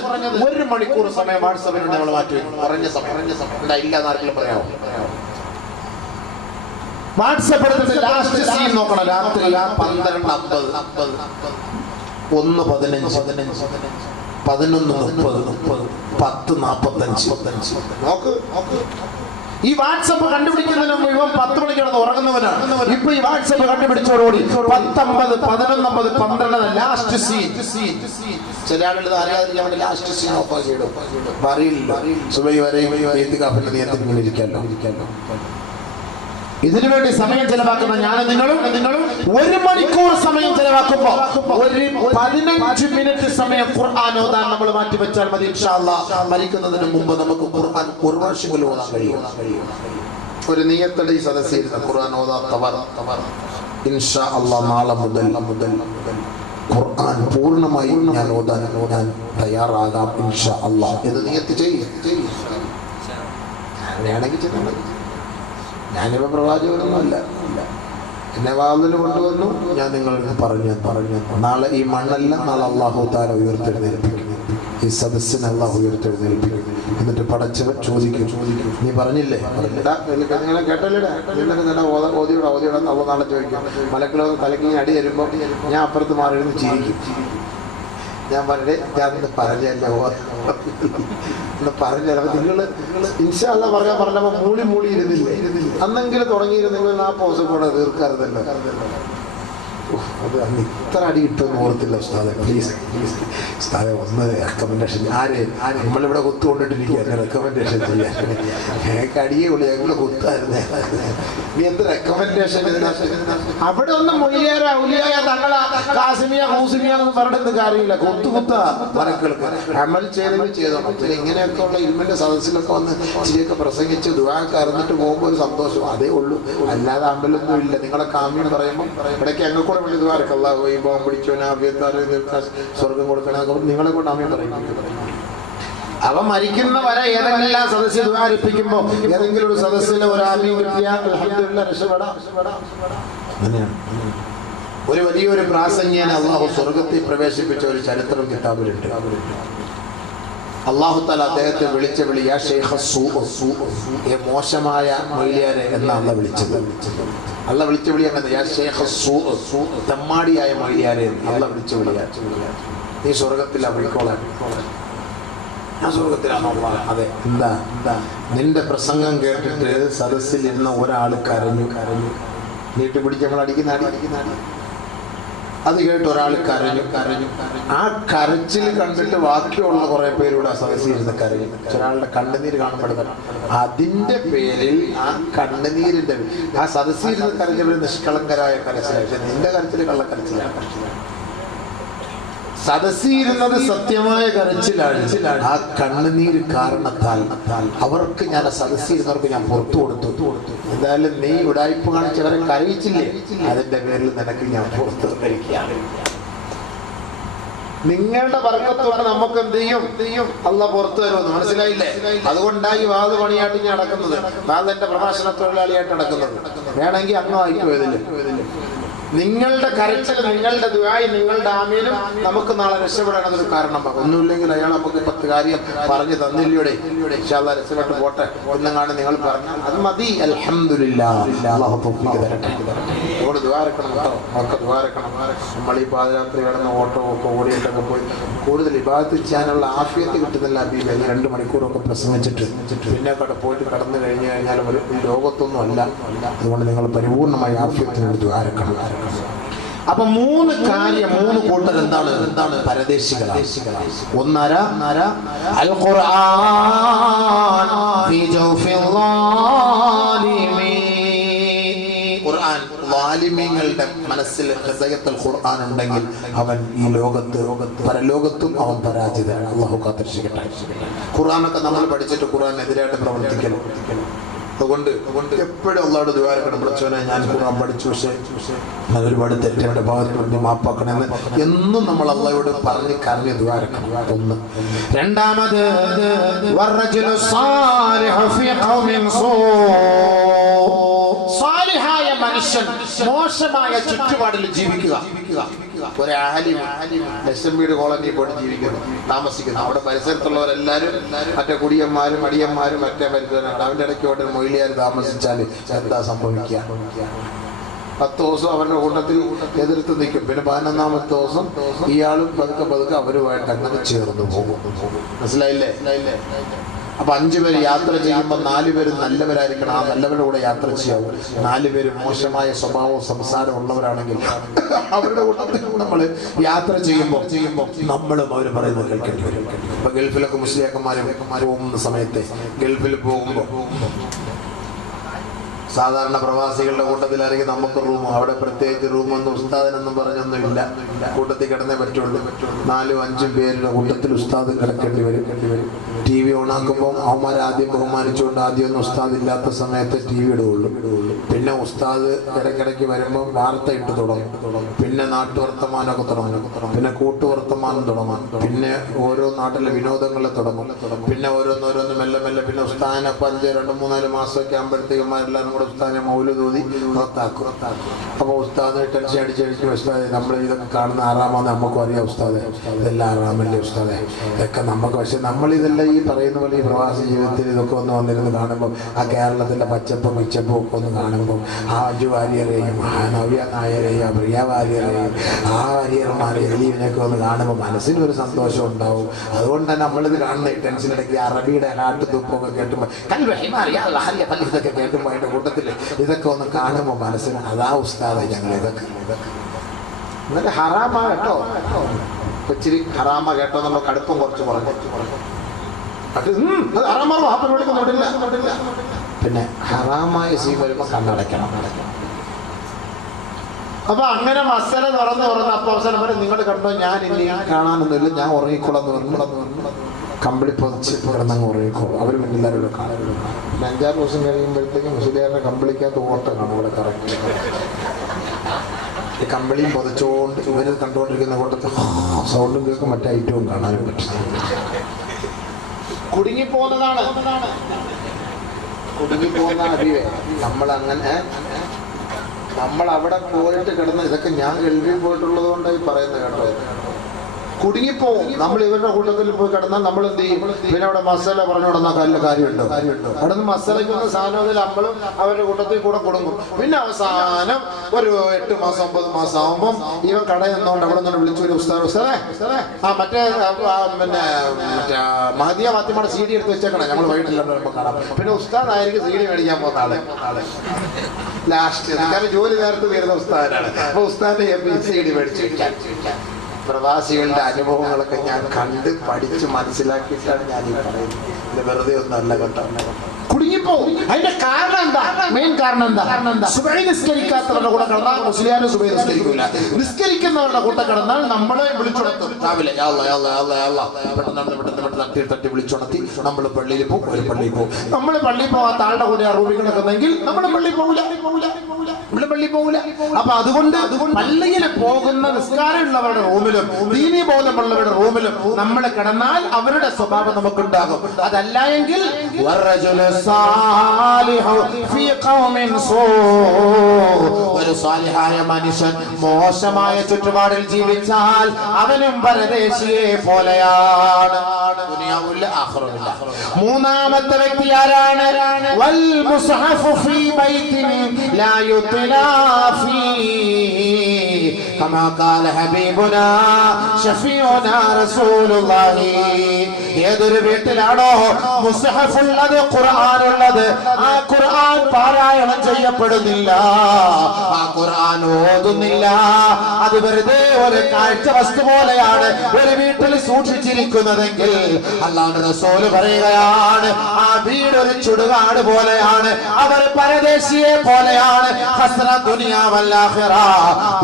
1 മണിക്കൂർ സമയം വാട്സപ്പിലുണ്ട്. നമ്മൾ മാറ്റി കുറഞ്ഞ സമയം ഇല്ലാന്നാർക്കെങ്കിലും പറയാമോ? വാട്സപ്പ് എടുത്തിട്ട് ലാസ്റ്റ് സീൻ നോക്കണം. രാത്രി 12:50, 1:15, 11:30, 10:45. നോക്ക്. ഈ വാട്സപ്പ് കണ്ടുപിടിക്കുന്നതിന് മുമ്പ് ഇവൻ 10 മണിക്ക് കിടന്ന് ഉറങ്ങുന്നവനാണ്. ഇപ്പൊ ഈ വാട്സപ്പ് കണ്ടുപിടിച്ചോടുകൂടി 10:50, 11:50, 12 ലാസ്റ്റ് സീൻ. ചില ആളുകൾ അറിയാതിരിക്കാൻ വേണ്ടി ലാസ്റ്റ് സീൻ ഓഫ് ചെയ്യും. അറിയില്ല സുബൈ വരെ നിയന്ത്രിങ്ങനെ ഇരിക്കാമല്ലോ. ഇതിനു വേണ്ടി സമയം ചെലവാക്കുന്ന ഞാനും നിങ്ങളും 1 മണിക്കൂർ സമയം ചെലവാക്കുമ്പോ ഒരു 15 മിനിറ്റ് സമയം ഖുർആൻ ഓതാൻ നമ്മൾ മാറ്റിവെച്ചാൽ മതി. ഇൻഷാ അല്ലാഹ് മരിക്കുന്നതിന് മുമ്പ് നമുക്ക് ഖുർആൻ ഒരു പ്രാവശ്യം ഓതാൻ കഴിയും. ഒരു നിയത്തോടെ ഈ സദസ്സിൽ ഖുർആൻ ഓതാത്തവർ ഇൻഷാ അല്ലാഹ് നാളെ മുതൽ ഖുർആൻ പൂർണ്ണമായി ഞാൻ ഓതാൻ തയ്യാറാകാം ഇൻഷാ അല്ലാഹ്. ഇത് നിയത്ത് ചെയ്യും. അങ്ങനെയാണെങ്കിൽ ചെയ്യുന്നത്. ഞാനിപ്പോൾ പ്രവാചകനൊന്നുമല്ല. എന്നെ വാതിൽ കൊണ്ടുവന്നു, ഞാൻ നിങ്ങൾക്ക് പറഞ്ഞു. നാളെ ഈ മണ്ണല്ല, നാളെ അല്ലാഹു തആല ഉയർത്തെഴുന്നേൽപ്പിക്കും. ഈ സദസ്സിനെ അല്ലാഹു ഉയർത്തെഴുന്നേൽപ്പിക്കും. എന്നിട്ട് പടച്ചവൻ ചോദിക്കും, നീ പറഞ്ഞില്ലേ? നിങ്ങളെ കേട്ടല്ലേടാ? ഓതിയോടാ അള്ളാഹു നാളെ ചോദിക്കും. മലക്കുകൾ തലക്ക് അടി തരുമ്പോൾ ഞാൻ അപ്പുറത്ത് മാറിയിരുന്ന് ചിരിക്കും. ഞാൻ പറഞ്ഞേ ഞാനിന്ന് പറഞ്ഞല്ല പറഞ്ഞല്ലോ. നിങ്ങൾ ഇൻഷാ അല്ലാഹ് പറഞ്ഞപ്പോൾ മൂളി ഇരുന്നില്ലേ? അന്നെങ്കിലും തുടങ്ങിയിരുന്നെങ്കിൽ ആ പോസം കൂടെ തീർക്കാറുണ്ടല്ലോ. അത് അന്ന് ഇത്ര അടി കിട്ടുമെന്ന് ഓർത്തില്ല ഉസ്താദെ. പ്ലീസ് ഉസ്താദെ ഒന്ന് റെക്കമെൻഡേഷൻ. നമ്മളിവിടെ കുത്തുകൊണ്ടിട്ടിരിക്കുക റെക്കമെൻഡേഷൻ ചെയ്യാൻ. ഞങ്ങൾക്ക് അടിയേ ഉള്ളൂ, ഞങ്ങൾ കുത്തായിരുന്നേ. നീ എന്ത് റെക്കമെൻഡേഷൻ? അവിടെ ഒന്നും മൊയ്യാര ഉലിയായ തങ്ങളാ കാസിമിയ ഹൂസിമിയാന്ന് പറഞ്ഞിട്ട് കാര്യമില്ല. കുത്താ മലക്കൾക്ക് അമൽ ചെയ്തവർ ചെയ്തോണം. പിന്നെ ഇങ്ങനെയൊക്കെ ഉള്ള ഇൽമിന്റെ സദസ്സിലൊക്കെ വന്ന് ചിരിയൊക്കെ പ്രസംഗിച്ച് ദുആക്ക് അറിഞ്ഞിട്ട് പോകുമ്പോൾ ഒരു സന്തോഷം, അതേ ഉള്ളൂ. അല്ലാതെ അമ്പലൊന്നും ഇല്ല. നിങ്ങളെ കാമ്യം പറയുമ്പോൾ ഇടയ്ക്ക് ഞങ്ങൾ കൂടെ വേണ്ടി ദുആക്ക് അല്ലാഹു ഈ ബോംബ് പിടിച്ചോനാ സ്വർഗം കൊടുക്കണം നിങ്ങളെ കൊണ്ട് ആമീൻ പറയും. അവൻ മരിക്കുന്ന വരെ ഏതെങ്കിലും സദസ്സിൽ ദ്വാരിപ്പിക്കുമ്പോ ഏതെങ്കിലും ഒരു സദസ്സിലെ ഒരു ആമീൻ കിട്ടിയാൽ അൽഹംദുലില്ലാഹ് രക്ഷപ്പെടാം. ഒരു വലിയൊരു പ്രാസംഗികനെ അല്ലാഹു സ്വർഗത്തിൽ പ്രവേശിപ്പിച്ച ഒരു ചരിത്രം കിതാബിലുണ്ട്. അല്ലാഹു തആല അദ്ദേഹത്തെ വിളിച്ച വിളി യാ ശൈഖ മോശമായ മൊയ്ലിയാരെ എന്നാണ് വിളിച്ചത്. അല്ലാഹ് വിളിച്ച വിളി അങ്ങനെ യാ ശൈഖ തെമ്മാടിയായ മൊയ്ലിയാരെ അല്ലാഹ് വിളിച്ച വിളിയാ. നീ സ്വർഗത്തിലാ പോയിക്കോളാൻ. ഞാൻ സ്വർഗത്തിലാണോ? അതെ. എന്താ നിന്റെ പ്രസംഗം കേട്ടിട്ട് സദസ്സിൽ ഇരുന്ന ഒരാൾ കരഞ്ഞു. നീട്ടി പിടിച്ച് നമ്മൾ അടിക്കുന്ന അത് കേട്ട് ഒരാൾ കരഞ്ഞു. ആ കരച്ചിൽ കണ്ടിട്ട് ബാക്കിയുള്ള കുറെ പേരുടെ സദസ്സിരുന്ന് കരയും. ഒരാളുടെ കണ്ണുനീര് കാണപ്പെടുന്നത് അതിന്റെ പേരിൽ ആ കണ്ണുനീരിന്റെ ആ സദസ്സിരുന്ന് കരഞ്ഞവർ നിഷ്കളങ്കരായ കരച്ചിലാണ്. പക്ഷെ നിന്റെ കരച്ചിൽ കള്ളക്കരച്ചിലാണ്. സദസ്സിരുന്നത് സത്യമായ കരച്ചിലാണ്. ആ കണ്ണുനീര് കാരണത്താൽ അവർക്ക് ഞാൻ സദസ്സിരുന്നവർക്ക് ഞാൻ പുറത്തു കൊടുത്തു. എന്തായാലും നീ ഉടായ്പ കാണിച്ചവരെ കരയിച്ചില്ലേ, അതിന്റെ പേരിൽ നിനക്ക് ഞാൻ പുറത്തു വന്നിരിക്കുകയാണ്. നിങ്ങളുടെ വർക്കത്തോടെ നമുക്ക് എന്ത് ചെയ്യും? അള്ള പുറത്തു വരുമെന്ന് മനസ്സിലായില്ലേ? അതുകൊണ്ടായി വാത് പണിയായിട്ട് ഞാൻ നടക്കുന്നത്, വാത് എന്റെ പ്രഭാഷണ തൊഴിലാളിയായിട്ട് നടക്കുന്നത്. വേണമെങ്കിൽ അങ്ങ് വായിക്കുമോ? നിങ്ങളുടെ കരച്ചിൽ, നിങ്ങളുടെ ദുആയി, നിങ്ങളുടെ ആമീനും നമുക്ക് നാളെ രക്ഷപ്പെടാനൊരു കാരണമാകും. ഒന്നുമില്ലെങ്കിൽ അയാൾ നമുക്ക് 10 കാര്യം പറഞ്ഞു തന്നില്ലൂടെ, ഇൻഷാ അല്ലാഹ് രക്ഷപ്പെട്ട് പോട്ടെ എന്നെങ്ങാണ്ട് നിങ്ങൾ പറഞ്ഞാൽ അത് മതി. അൽഹംദുലില്ലാഹ്, അല്ലാഹു തൗഫീഖ് തരട്ടെ. അതുകൊണ്ട് ദുആ ഇറക്കണം കേട്ടോ, നമുക്ക് ദുആ ഇറക്കണം. നമ്മൾ ഈ പാദയാത്ര കിടന്ന ഓട്ടമൊക്കെ ഓടിയിട്ടൊക്കെ പോയി കൂടുതൽ ഇബാദത്ത് ചെയ്യാനുള്ള ആഫിയത്ത് കിട്ടുന്നില്ല. 2 മണിക്കൂറൊക്കെ പ്രസംഗിച്ചിട്ട് പിന്നെ പോയിട്ട് കടന്നു കഴിഞ്ഞാൽ ഒരു ലോകത്തൊന്നും അല്ല. അതുകൊണ്ട് നിങ്ങൾ പരിപൂർണമായി ആഫിയത്തിനോട് ദുആ ഇറക്കണം. അപ്പൊ 3 കാര്യം, 3 കൂട്ടർ എന്താണ്? പരദേശികളാണ്. ഒന്നര അൽ ഖുർആൻ ഫീ ജൗഫിൽ ളാലിമീൻ. ഖുർആൻ ളാലിമീങ്ങളുടെ മനസ്സിൽ ഹൃദയത്തിൽ ഖുർആൻ ഉണ്ടെങ്കിൽ അവൻ ഈ ലോകത്ത് പരലോകത്തും അവൻ പരാജിതനാണ്. അല്ലാഹു കാത്തിരക്ഷിക്കട്ടെ. ഖുർആനൊക്കെ നമ്മൾ പഠിച്ചിട്ട് ഖുർആനെതിരായിട്ട് പ്രവർത്തിക്കലും. അതുകൊണ്ട് എപ്പോഴും അള്ളാഹുവോട് ദുആ ചെയ്യണം. പഠിച്ചവനെ ഞാൻ ഖുർആൻ പഠിച്ചു, പക്ഷേ ഞാൻ ഒരുപാട് തെറ്റുകളുടെ ഭാഗത്ത് മാപ്പാക്കണമെന്ന് എന്നും നമ്മൾ അള്ളാഹുവോട് പറഞ്ഞ് കരഞ്ഞ് ദുആ ചെയ്യണം. ഒന്ന്. രണ്ടാമത് വറജുലു സാലിഹു ഫീ ഖൗമിൻ സൂ. സാലിഹായ മനുഷ്യൻ മോശമായ ചുറ്റുപാടിൽ ജീവിക്കുക. ഒരു ലക്ഷംവീട് കോളനി പോയിട്ട് ജീവിക്കുന്നു, താമസിക്കുന്നു. അവിടെ പരിസരത്തുള്ളവരെല്ലാരും മറ്റേ കുടിയന്മാരും അടിയന്മാരും മറ്റേ പരിസരമാണ്. അവന്റെ ഇടയ്ക്ക് പോയിട്ട് മൊയിലിയാർ താമസിച്ചാൽ എന്താ സംഭവിക്കുക? 10 ദിവസം അവരുടെ കൂട്ടത്തിൽ എതിർത്ത് നിൽക്കും. പിന്നെ 11ാമത്തെ ദിവസം ഇയാളും പതുക്കെ അവരുമായിട്ട് അങ്ങനെ ചേർന്ന് പോകും. മനസ്സിലായില്ലേ? അപ്പൊ 5 പേര് യാത്ര ചെയ്യുമ്പോൾ 4 പേര് നല്ലവരായിരിക്കണം. ആ നല്ലവരുടെ കൂടെ യാത്ര ചെയ്യാവും. 4 പേര് മോശമായ സ്വഭാവവും സംസാരം ഉള്ളവരാണെങ്കിൽ അവരുടെ കൂട്ടത്തിൽ നമ്മൾ യാത്ര ചെയ്യുമ്പോൾ നമ്മളും അവർ പറയുന്നത് കേൾക്കേണ്ടി വരും. ഇപ്പൊ ഗൾഫിലൊക്കെ മുസ്ലിയാക്കന്മാരും പോകുന്ന സമയത്ത് ഗൾഫിൽ പോകുമ്പോൾ സാധാരണ പ്രവാസികളുടെ കൂട്ടത്തിൽ ആണെങ്കിൽ നമുക്ക് റൂം, അവിടെ പ്രത്യേകിച്ച് റൂമൊന്നും ഉസ്താദിനൊന്നും പറഞ്ഞൊന്നും ഇല്ല. കൂട്ടത്തിൽ കിടന്നേ പറ്റുള്ളൂ. 4-5 പേരുടെ കൂട്ടത്തിൽ ഉസ്താദ് കിടക്കേണ്ടി വരും. TV ഓണാക്കുമ്പോൾ അവന്മാർ ആദ്യം ബഹുമാനിച്ചുകൊണ്ട് ആദ്യമൊന്നും ഉസ്താദ് ഇല്ലാത്ത സമയത്ത് TV ഇടുകയുള്ളൂ. പിന്നെ ഉസ്താദ് ഇടയ്ക്കിടയ്ക്ക് വരുമ്പോൾ വാർത്ത ഇട്ട് തുടങ്ങും. പിന്നെ നാട്ടുവർത്തമാനമൊക്കെ തുടങ്ങും. പിന്നെ കൂട്ടുവർത്തമാനം തുടങ്ങും. പിന്നെ ഓരോ നാട്ടിലെ വിനോദങ്ങളെ തുടങ്ങും. പിന്നെ ഓരോന്നോരോന്ന് മെല്ലെ പിന്നെ ഉസ്താദിനെ 2-3-4 മാസമൊക്കെ ആകുമ്പോഴത്തേക്കുമാരെല്ലാവരും കൂടെ ഉസ്താദിനെ മൗലൂദി പുറത്താക്കും. അപ്പോൾ ഉസ്താദ് ടെൻഷൻ അടിച്ചടിച്ച് ഉസ്താദ് നമ്മൾ ഇതൊക്കെ കാണുന്ന ആറാമാന്ന് നമുക്കും അറിയാം. ഉസ്താദെ ഇതെല്ലാം ആറാമല്ലേ ഉസ്താദെ, ഇതൊക്കെ നമുക്ക്. പക്ഷെ നമ്മളിതെല്ലാം ഈ പറയുന്ന പോലെ ഈ പ്രവാസി ജീവിതത്തിൽ ഇതൊക്കെ ഒന്ന് വന്നിരുന്ന് കാണുമ്പോൾ ആ കേരളത്തിൻ്റെ പച്ചപ്പും മിച്ചപ്പും ഒക്കെ ഒന്ന് കാണുമ്പോൾ ആ അജു വാര്യരെയും ആ നവ്യ നായരെയും ആ പ്രിയ വാര്യരെയും ആ വാര്യർമാരെ എലീവിനെയൊക്കെ ഒന്ന് കാണുമ്പോൾ മനസ്സിനൊരു സന്തോഷം ഉണ്ടാവും. അതുകൊണ്ട് തന്നെ നമ്മളിത് കാണുന്ന ഈ ടെൻഷനിടയ്ക്ക് അറബിയുടെ കാട്ടുതുപ്പൊക്കെ കേട്ടുമ്പോൾ ഇതൊക്കെ കേട്ടുമ്പോൾ അതിൻ്റെ കൂട്ടത്തിൽ ഇതൊക്കെ ഒന്ന് കാണുമ്പോൾ മനസ്സിന് അതാ ഉസ്താദ് ഞങ്ങൾ ഇതൊക്കെ എന്നിട്ട് ഹറാമാ കേട്ടോ, ഇച്ചിരി ഹറാമ കേട്ടോ എന്നുള്ള കടുപ്പം കുറച്ച് കുറഞ്ഞു. പിന്നെ ഹറാമായ സീൻ വരുമ്പോൾ കണ്ണടയ്ക്കണം. അപ്പൊ അങ്ങനെ മസല തുറന്ന് അപ്പൊ അവസാനം വരെ നിങ്ങൾ കണ്ടോ, ഞാൻ ഇനി കാണാനൊന്നുമില്ല, ഞാൻ ഉറങ്ങിക്കോളാന്ന് പറഞ്ഞു കമ്പിളി പൊതിച്ച് കിടന്നങ്ങ് ഉറങ്ങിക്കോളും. അവർ എല്ലാവരും കാണും. 5-6 ദിവസം കഴിയുമ്പോഴത്തേക്കും മുസ്ലിയാരുടെ കമ്പിളിക്കകത്ത് ഓട്ടം കാണും. ഇവിടെ കറക്റ്റ് ഈ കമ്പിളിയും പൊതിച്ചുകൊണ്ട് ഇവര് കണ്ടുകൊണ്ടിരിക്കുന്ന കൂട്ടത്തിൽ സൗണ്ടും കേൾക്കും, മറ്റേ ഐറ്റവും കാണാനും പറ്റും. കുടുങ്ങിപ്പോകുന്നതാണ് അറിയേ. നമ്മളങ്ങനെ നമ്മൾ അവിടെ പോയിട്ട് കിടന്ന് ഇതൊക്കെ ഞാൻ ഗൾഫിൽ പോയിട്ടുള്ളത് കൊണ്ടായി പറയുന്നത് കേട്ടോ. കുടുങ്ങിപ്പോവും. നമ്മൾ ഇവരുടെ കൂട്ടത്തിൽ പോയി കിടന്നാൽ നമ്മൾ എന്ത് ചെയ്യും? പിന്നെ അവിടെ മസാല പറഞ്ഞു കിടന്നാൽ കാര്യമുണ്ടോ? അവിടെ നിന്ന് മസാലയ്ക്കുന്ന സാധനത്തിൽ നമ്മളും അവരുടെ കൂട്ടത്തിൽ കൂടെ കൊടുക്കും. പിന്നെ അവസാനം ഒരു 8 മാസം 9 മാസം ആകുമ്പം ഇവൻ കടയിൽ നിന്നുകൊണ്ട് അവിടെ നിന്ന് വിളിച്ചു ഒരു ഉസ്താദേ മറ്റേ പിന്നെ മഹദിയ ഫാത്തിമയുടെ CD എടുത്ത് വെച്ചേക്കണം, ഞങ്ങൾ വൈകിട്ടില്ലാണ്ട് കാണാം. പിന്നെ ഉസ്താദായിരിക്കും CD മേടിക്കാൻ പോകുന്ന ആള് ലാസ്റ്റ്. കാരണം ജോലി നേരത്തെ വരുന്ന ഉസ്താദാണ്. അപ്പൊ ഉസ്താദിന്റെ CD മേടിച്ചു വെക്കാൻ. പ്രവാസികളുടെ അനുഭവങ്ങളൊക്കെ ഞാൻ കണ്ട് പഠിച്ച് മനസ്സിലാക്കിയിട്ടാണ് ഞാൻ ഈ പറയുന്നത്. ഇത് വെറുതെ ഒന്നല്ല കേട്ടോ. കുടുങ്ങിപ്പോവും. അതിന്റെ കാരണം എന്താ? മെയിൻ കാരണം എന്താ? സുബഹി നിസ്കരിക്കാത്തവരുടെ കൂടെ കിടന്നാൽ മുസ്ലിയാനും സുബഹി നിസ്കരിക്കൂല. നിസ്കരിക്കുന്നവരുടെ കൂടെ കിടന്നാൽ നമ്മളെ വിളിച്ചുണർത്തും. രാവിലെ പെട്ടെന്ന് തട്ടി വിളിച്ചുണർത്തി നമ്മൾ പള്ളിയിൽ പോകും. നമ്മൾ പള്ളിയിൽ പോകാത്ത ആളുടെ കൂടെ ആ റൂമിൽ കിടക്കുന്നെങ്കിൽ നമ്മൾ പള്ളിയിൽ പോകില്ല. അപ്പൊ അതുകൊണ്ട് പള്ളിയിൽ പോകുന്ന നിസ്കാരമുള്ളവരുടെ റൂമിലും ദീനീ ബോധമുള്ളവരുടെ റൂമിലും നമ്മൾ കിടന്നാൽ അവരുടെ സ്വഭാവം നമുക്കുണ്ടാകും. അതല്ല എങ്കിൽ ഒരു സാലിഹായ മനുഷ്യൻ മോശമായ ചുറ്റുപാടിൽ ജീവിച്ചാൽ അവനും പരദേശിയെ പോലെയാണ്. ദുനിയാവില്ല ആഖിറത്തില്ല. മൂന്നാമത്തെ വ്യക്തി ആരാണ്? വൽ മുസ്ഹഫു ഫീ ബൈത്തിൻ ലാ യുത്ലാ ഫീ കമാ ഖാല ഹബീബുനാ ശഫീഉനാ റസൂലുള്ളാഹി. ഏതൊരു വീട്ടിലാണോ മുസ്ഹഫ് ഉള്ളത്, ഖുർആൻ ഉള്ളത്, ആ ഖുർആൻ പാരായണം ചെയ്യപ്പെടുന്നില്ല, ആ ഖുർആൻ ഓതുന്നില്ല, അത് വെറുതെ ഒരു കാഴ്ച വസ്തു പോലെയാണ് ഒരു വീട്ടിൽ സൂക്ഷിച്ചിരിക്കുന്നതെങ്കിൽ അല്ലാഹുവിന്റെ റസൂൽ പറയുകയാണ് ആ വീട് ഒരു ചുടുകാട് പോലെയാണ്, അവർ പരദേശിയെ പോലെയാണ്. ഹസ്ര ദുനിയാവൽ ആഖിറ,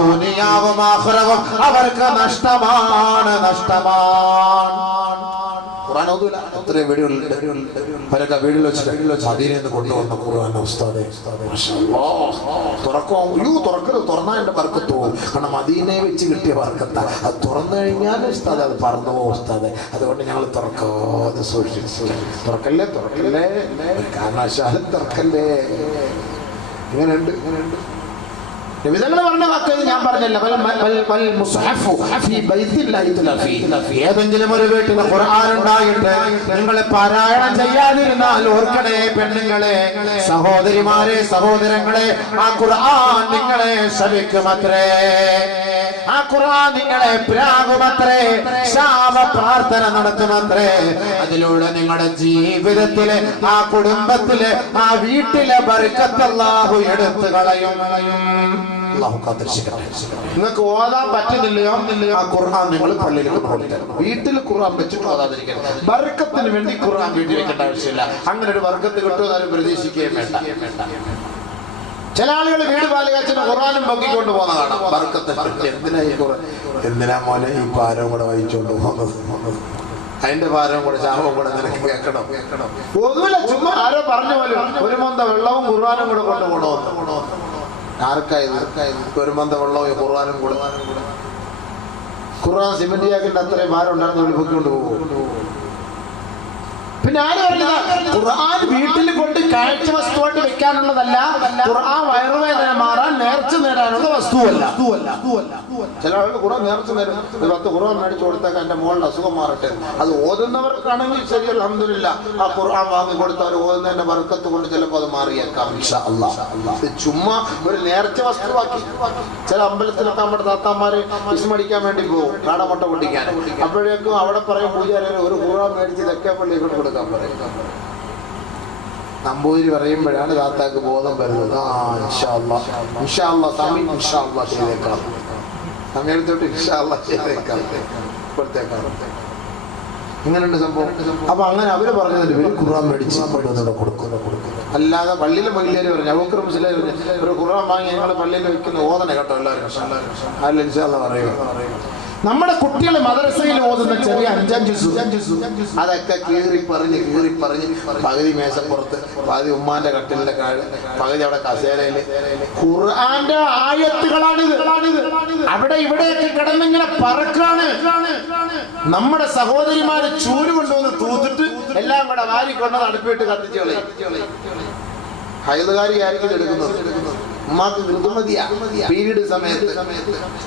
ദുനിയാവും ആഖിറവും അവർക്ക് നഷ്ടമാണ്. ഖുർആൻ ഓതൂല. അത്രയും വീടുകളുണ്ട്. അവരൊക്കെ വീട്ടിൽ വെച്ച് മദീനയിൽ കൊണ്ടുവന്ന ഖുർആൻ ഉസ്താദേ തുറന്നാൽ എന്റെ ബർക്കത്ത് പോകും. കാരണം മദീനയെ വെച്ച് കിട്ടിയ ബർക്കത്ത. അത് തുറന്നു കഴിഞ്ഞാൽ ഉസ്താദ് അത് പറന്നു പോകും ഉസ്താദ്. അതുകൊണ്ട് ഞങ്ങൾ തുറക്കാതെ സൂക്ഷിച്ചു. തുറക്കല്ലേ കാരണവശാലും തുറക്കല്ലേ. ഇങ്ങനെയുണ്ട്. വിധങ്ങൾ പറഞ്ഞ വാക്ക് ഞാൻ പറഞ്ഞില്ല. ഏതെങ്കിലും ഒരു വീട്ടിൽ ഖുർആൻ ഉണ്ടായിട്ട് നിങ്ങൾ പാരായണം ചെയ്യാതിരുന്നാൽ ഓർക്കണേ പെണ്ണുങ്ങളെ, സഹോദരിമാരെ, സഹോദരങ്ങളെ, ആ ഖുർആൻ നിങ്ങളെ ശപിക്കുമത്രേ, ആ ഖുർആൻ നിങ്ങളെ പ്രാകുമത്രേ, ശാപ പ്രാർത്ഥന നടത്തുമത്രേ. അതിലൂടെ നിങ്ങളുടെ ജീവിതത്തിലെ, ആ കുടുംബത്തിലെ, ആ വീട്ടിലെ ബർക്കത്ത് അല്ലാഹു എടുത്തു കളയും. നിങ്ങൾക്ക് ഓതാൻ പറ്റുന്നില്ലയോ? ആ ഖുർആൻ നിങ്ങൾ പള്ളിയിൽ കൊണ്ടുപോകണം. വീട്ടിൽ ഖുർആൻ വെച്ചിട്ട് ഓതാതിരിക്കരുത്. ബർക്കത്തിന് വേണ്ടി ഖുർആൻ വീട്ടിൽ വെക്കേണ്ട ആവശ്യമില്ല. അങ്ങനെ ഒരു ബർക്കത്ത് കിട്ടുമെന്നാലും പ്രതീക്ഷിക്കുകയും വേണ്ട. ചില ആളുകൾ വീട് പാലുകാച്ചിന് ഖുർആനും പൊക്കിക്കൊണ്ട് പോകുന്ന കാണാം. ബർക്കത്ത് എന്തിനാ മോനെ ഈ ഭാരം കൂടെ വഹിച്ചുകൊണ്ട് പോകുന്നത്? അതിന്റെ ഭാരം കൂടെ ശാപം കൂടെ നിനക്ക് കേൾക്കണം. ഒന്നുമില്ല, ചുമ്മാ ആരോ പറഞ്ഞ പോലെ ഒരു മന്ത വെള്ളവും ഖുർആനും കൂടെ കൊണ്ടുപോകണമെന്ന്. ആർക്കായത്? ഒരു മന്ത വെള്ളവും ഖുർആനും കൂടെ. ഖുർആൻ സിമന്റിയാക്കിന്റെ അത്രയും ഭാരം ഉണ്ടായിരുന്നു, പൊക്കിക്കൊണ്ട് പോകും. പിന്നെ ആര് പറഞ്ഞത് ഖുർആൻ വീട്ടിൽ കൊണ്ട് കാഴ്ച വസ്തുവായിട്ട് വെക്കാനുള്ളതല്ല, ഖുർആൻ വയറുവേദന മാറാൻ നേർച്ച നേടാനുള്ള വസ്തുവല്ല. ചില ആളുകൾ ഖുർആൻ നേർച്ച നേരം 10 ഖുർആൻ മേടിച്ചു കൊടുത്താൽ എന്റെ മോളുടെ അസുഖം മാറട്ടെ. അത് ഓതുന്നവർക്കാണെങ്കിൽ ശരി, അൽഹംദുലില്ലാ. ആ ഖുർആൻ വാങ്ങി കൊടുത്തവർ ഓതുന്നതിന്റെ ബർക്കത്ത് കൊണ്ട് ചിലപ്പോൾ അത് മാറിയേക്കാം ഇൻഷാ അല്ലാഹ്. ചുമ്മാ ഒരു നേർച്ച വസ്തുവാക്കി ചില അമ്പലത്തിലൊക്കെ നമ്മുടെ താത്താമാര് വിസ്മടിക്കാൻ വേണ്ടി പോകും, കാടമുട്ട പൊട്ടിക്കാൻ. അപ്പോഴേക്കും അവിടെ പറയും പൂജാരി ഒരു ഖുർആൻ മേടിച്ച് തെക്കേ പള്ളി കൊണ്ട് കൊടുക്കാൻ പറയും. നമ്പൂതിരി പറയുമ്പോഴാണ് താത്താക്ക് ബോധം വരുന്നത്. ഇൻഷാ അല്ലാഹ് സ്വാമി ഇൻഷാ അല്ലാഹ് ചെയ്തേക്കാം, സമയത്തോട്ട് ഇൻഷാ അല്ലാഹ് ചെയ്തേക്കാം, കൊടുത്തേക്കാം. ഇങ്ങനെയുണ്ട് സംഭവം. അപ്പൊ അങ്ങനെ അവര് പറഞ്ഞതിന് പേര് ഖുർആൻ മേടിച്ച് കൊടുക്കുന്നു. അല്ലാതെ പള്ളിയിലെ മഹിളേര് പറഞ്ഞു അബൂബക്കർ മുസ്ലിയാർ ഒരു ഖുർആൻ വാങ്ങി ഞങ്ങൾ പള്ളിയിൽ വെക്കുന്ന ഓതന കേട്ടോ എല്ലാവരും അല്ല ഇൻഷാ അല്ലാഹ് പറയുക. നമ്മുടെ കുട്ടികൾ മദ്രസയിൽ ഓതുന്ന ചെറിയ 5 ജുസ് അതൊക്കെ കീറി പറഞ്ഞ് പകുതി മേശപ്പുറത്ത്, പകുതി ഉമ്മാന്റെ കട്ടിലിന്റെ കാഴ്, പകുതി അവിടെ കസേരയില് ഖുർആന്റെ ആയത്തുകളാണിത്. അവിടെ ഇവിടെയൊക്കെ കിടന്നിങ്ങനെ പറക്കാണ്. നമ്മുടെ സഹോദരിമാര് ചൂല് കൊണ്ടുവന്ന് തൂത്തിട്ട് എല്ലാം കൂടെ വാരിക്കൊണ്ടത് അടുപ്പിട്ട് കത്തിച്ച് കളയും. ഹൈദുകാരി ആയിരിക്കും എടുക്കുന്നത്. ഉമ്മാക്ക് ഋതുമതിയാ പീരീഡ് സമയത്ത്.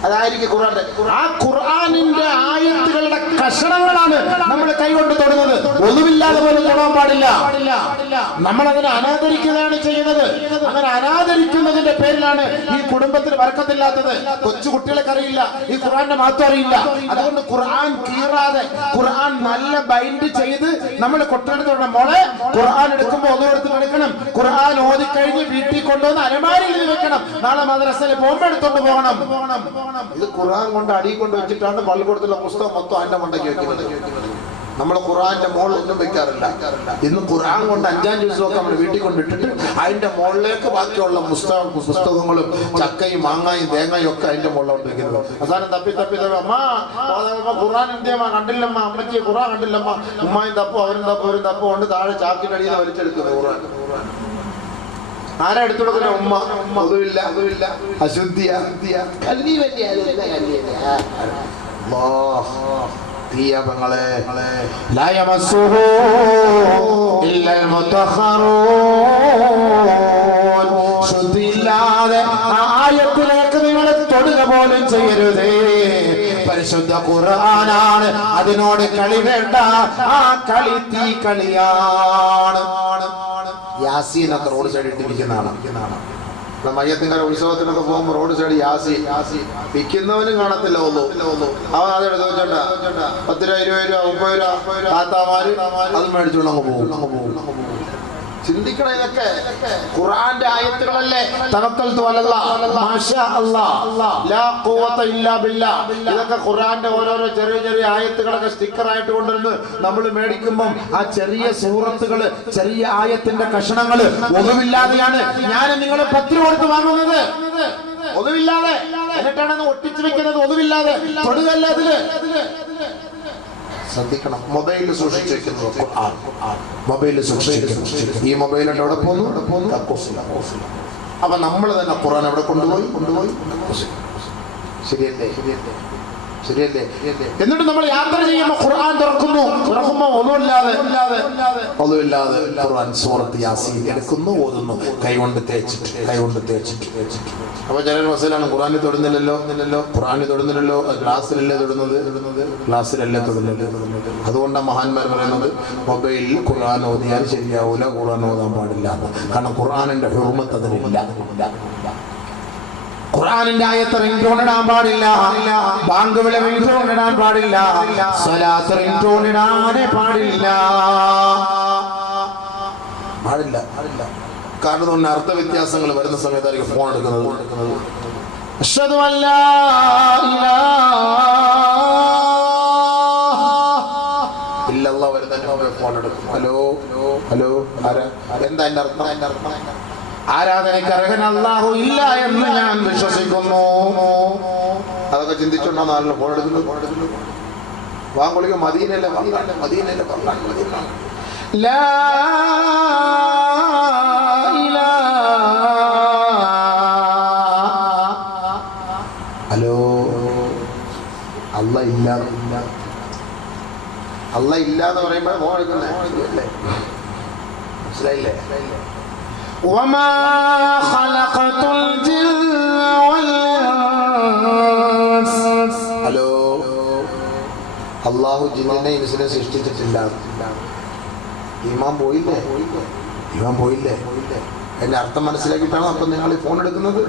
അതായിരിക്കും ഖുർആന്റെ. ആ ഖുർആനിന്റെ ആയത്തുകളുടെ കഷണങ്ങളാണ് നമ്മൾ കൈകൊണ്ട് തൊടുന്നത്. ഒന്നുമില്ലാതെ പോലും തൊടാൻ പാടില്ല. നമ്മൾ അതിനെ അനാദരിക്കുകയാണ് ചെയ്യുന്നത്. അങ്ങനെ അനാദരിക്കുന്നതിന്റെ പേരിലാണ് ഈ കുടുംബത്തിന് ബർക്കത്തില്ലാത്തത്. കൊച്ചു കുട്ടികൾക്ക് അറിയില്ല ഈ ഖുർആന്റെ മഹത്വം അറിയില്ല. അതുകൊണ്ട് ഖുർആൻ കീറാതെ ഖുർആൻ നല്ല ബൈൻഡ് ചെയ്ത് നമ്മൾ കൊട്ടെടുത്തോണം. മോളെ ഖുർആൻ എടുക്കുമ്പോൾ ഒന്നും എടുത്ത് എടുക്കണം. ഖുർആൻ ഓതിക്കഴിഞ്ഞ് വീട്ടിൽ കൊണ്ടുവന്ന് അലമാരിയിൽ വെക്കണം. നാളെ മദ്രസയിൽ പോകുമ്പോൾ എടുത്തോണ്ട് പോകണം. ഇത് ഖുർആൻ കൊണ്ട് അടി കൊണ്ട് വെച്ചിട്ടാണ് പള്ളിക്കൂടത്തിലെ പുസ്തകം മൊത്തം അതിന്റെ മണ്ടയ്ക്ക് വെക്കുന്നത്. നമ്മൾ ഖുർആന്റെ മോൾ ഒന്നും വെക്കാറില്ല. ഇന്ന് ഖുർആൻ കൊണ്ട് 5-ാം ദിവസമൊക്കെ നമ്മൾ വീട്ടിൽ കൊണ്ടിട്ടിട്ട് അതിന്റെ മുകളിലേക്ക് ബാക്കിയുള്ള പുസ്തകങ്ങളും ചക്കയും മാങ്ങായും തേങ്ങയും ഒക്കെ അതിന്റെ മുകളിലോട്ട് വെക്കുന്നത്. അവസാനം തപ്പി അമ്മ ഖുർആൻ ഇന്ത്യമ്മ കണ്ടില്ലമ്മ, അമ്മച്ചി ഖുർആൻ കണ്ടില്ലമ്മ, ഉമ്മായും തപ്പും അവരും തപ്പും കൊണ്ട് താഴെ ചാക്കിനടിയിൽ വലിച്ചെടുക്കുന്നത് ഖുർആൻ. ആരാ എടുത്തു കൊടുക്കുന്ന? ഉമ്മ. അതുമില്ല അശുദ്ധിയ തീയങ്ങളെ ശുദ്ധിയില്ലാതെ ആയത്തിലേക്ക് നിങ്ങൾ തൊടുക പോലും ചെയ്യരുതേ. പരിശുദ്ധ ഖുർആനാണ്. അതിനോട് കളി വേണ്ട. ആ കളി തീ കളിയാണ്. യാസീനൊക്കെ റോഡ് സൈഡിൽ ഇട്ടിരിക്കുന്നതാണ്. മയ്യത്തിന്റെ ഉത്സവത്തിനൊക്കെ പോകുമ്പോൾ റോഡ് സൈഡ് യാസീൻ വിൽക്കുന്നവനും കാണത്തില്ല. അവൻ അതെടുത്ത് വെച്ചോണ്ട 10 രൂപ 20 രൂപ 30 രൂപ താത്താമാര് അത് മേടിച്ചോണ്ട് അങ്ങ് പോകും. ചിന്തിക്കണം. ഇതൊക്കെ ഖുർആന്റെ ആയത്തുകളല്ലേ. തവക്കൽതു അലല്ലാഹ്, മാഷാ അല്ലാഹ്, ലാ ഖുവത ഇല്ലാ ബില്ലാഹ്. ഇതൊക്കെ ഖുർആന്റെ ഓരോരോ ചെറിയ ആയത്തുകളൊക്കെ സ്റ്റിക്കറായിട്ട് കൊണ്ടുവന്ന് നമ്മൾ മേടിക്കുമ്പോൾ ആ ചെറിയ സൂറത്തുകള്, ചെറിയ ആയത്തിന്റെ കഷണങ്ങള് ഒന്നുമില്ലാതെയാണ് ഞാൻ നിങ്ങൾ 10 രൂപ കൊടുത്ത് വാങ്ങുന്നത്. ഒന്നുമില്ലാതെ എന്നിട്ടാണ് ഒട്ടിച്ചു വെക്കുന്നത്. ഒന്നുമില്ലാതെ തൊടുകല്ല അതില്. ശ്രദ്ധിക്കണം. മൊബൈലിൽ സൂക്ഷിച്ചു വെക്കുന്നത് മൊബൈലിൽ സൂക്ഷിച്ചു. ഈ മൊബൈലിന്റെ അവിടെ പോകുന്നു. അപ്പൊ നമ്മൾ തന്നെ ഖുർആൻ അവിടെ കൊണ്ടുപോയി. ശരിയല്ലേ? എന്നിട്ട് നമ്മൾ യാത്ര ചെയ്യുമ്പോൾ ഖുർആൻ തുറക്കുമ്പോ ഒന്നുമില്ലാതെ ഖുർആൻ സൂറത്ത് യാസീൻ എടുക്കുന്നു, ഓതുന്നു, കൈകൊണ്ട് തേച്ചിട്ട്. അപ്പൊ ചില മസലാണ് ഖുർആനിൽ തൊടുന്നില്ലല്ലോ. ഗ്ലാസ്സിലല്ലേ തൊടുന്നത്. അതുകൊണ്ടാണ് മഹാന്മാർ പറയുന്നത് മൊബൈലിൽ ഖുർആൻ ഓതിയാൽ ശരിയാവൂല, ഖുർആൻ ഓതാൻ പാടില്ല. കാരണം ഖുർആനിന്റെ ഹുർമത്ത് അതിനില്ല. ഖുർആനിന്റെ ആയത്ത് റിംഗ്ടോൺ ഇടാൻ പാടില്ല. ബാങ്ക് വിളി റിംഗ്ടോൺ ഇടാൻ പാടില്ല. സ്വലാത്ത് റിംഗ്ടോൺ ഇടാനേ പാടില്ല. കാരണം അർത്ഥ വ്യത്യാസങ്ങൾ വരുന്ന സമയത്തായിരിക്കും ഫോൺ എടുക്കുന്നത്. അശ്ഹദു അല്ലാ ഇലാഹ ഇല്ലല്ലാഹ് വരുന്ന ഫോൺ എടുക്കും. ഹലോ ആരാ? എന്താ എന്റെ അർത്ഥം? ആരാധനയ്ക്ക് അർഹൻ അല്ലാഹു ഇല്ല എന്ന് ഞാൻ വിശ്വസിക്കുന്നു. അതൊക്കെ ചിന്തിച്ചുകൊണ്ടാണ് ആളുകൾ ഫോൺ എടുക്കുന്നത്. വാങ്ങൊളിക മദീനയിലെ ലാ ഹലോ അല്ലാഹ് ഇല്ല എന്ന് പറയുമ്പോൾ ഫോൺ എടുക്കുന്നത്. മനസ്സിലായില്ലേ? وما خلقت الجن والإنس. ഹലോ അല്ലാഹു ജിന്നിനെ ഇൻസിനെ സൃഷ്ടിച്ചിട്ടില്ല. ഈമാൻ പോയില്ലേ? അതിന്റെ അർത്ഥം മനസ്സിലാക്കിയിട്ടാണ് അപ്പൊ നിങ്ങൾ ഈ ഫോൺ എടുക്കുന്നത്.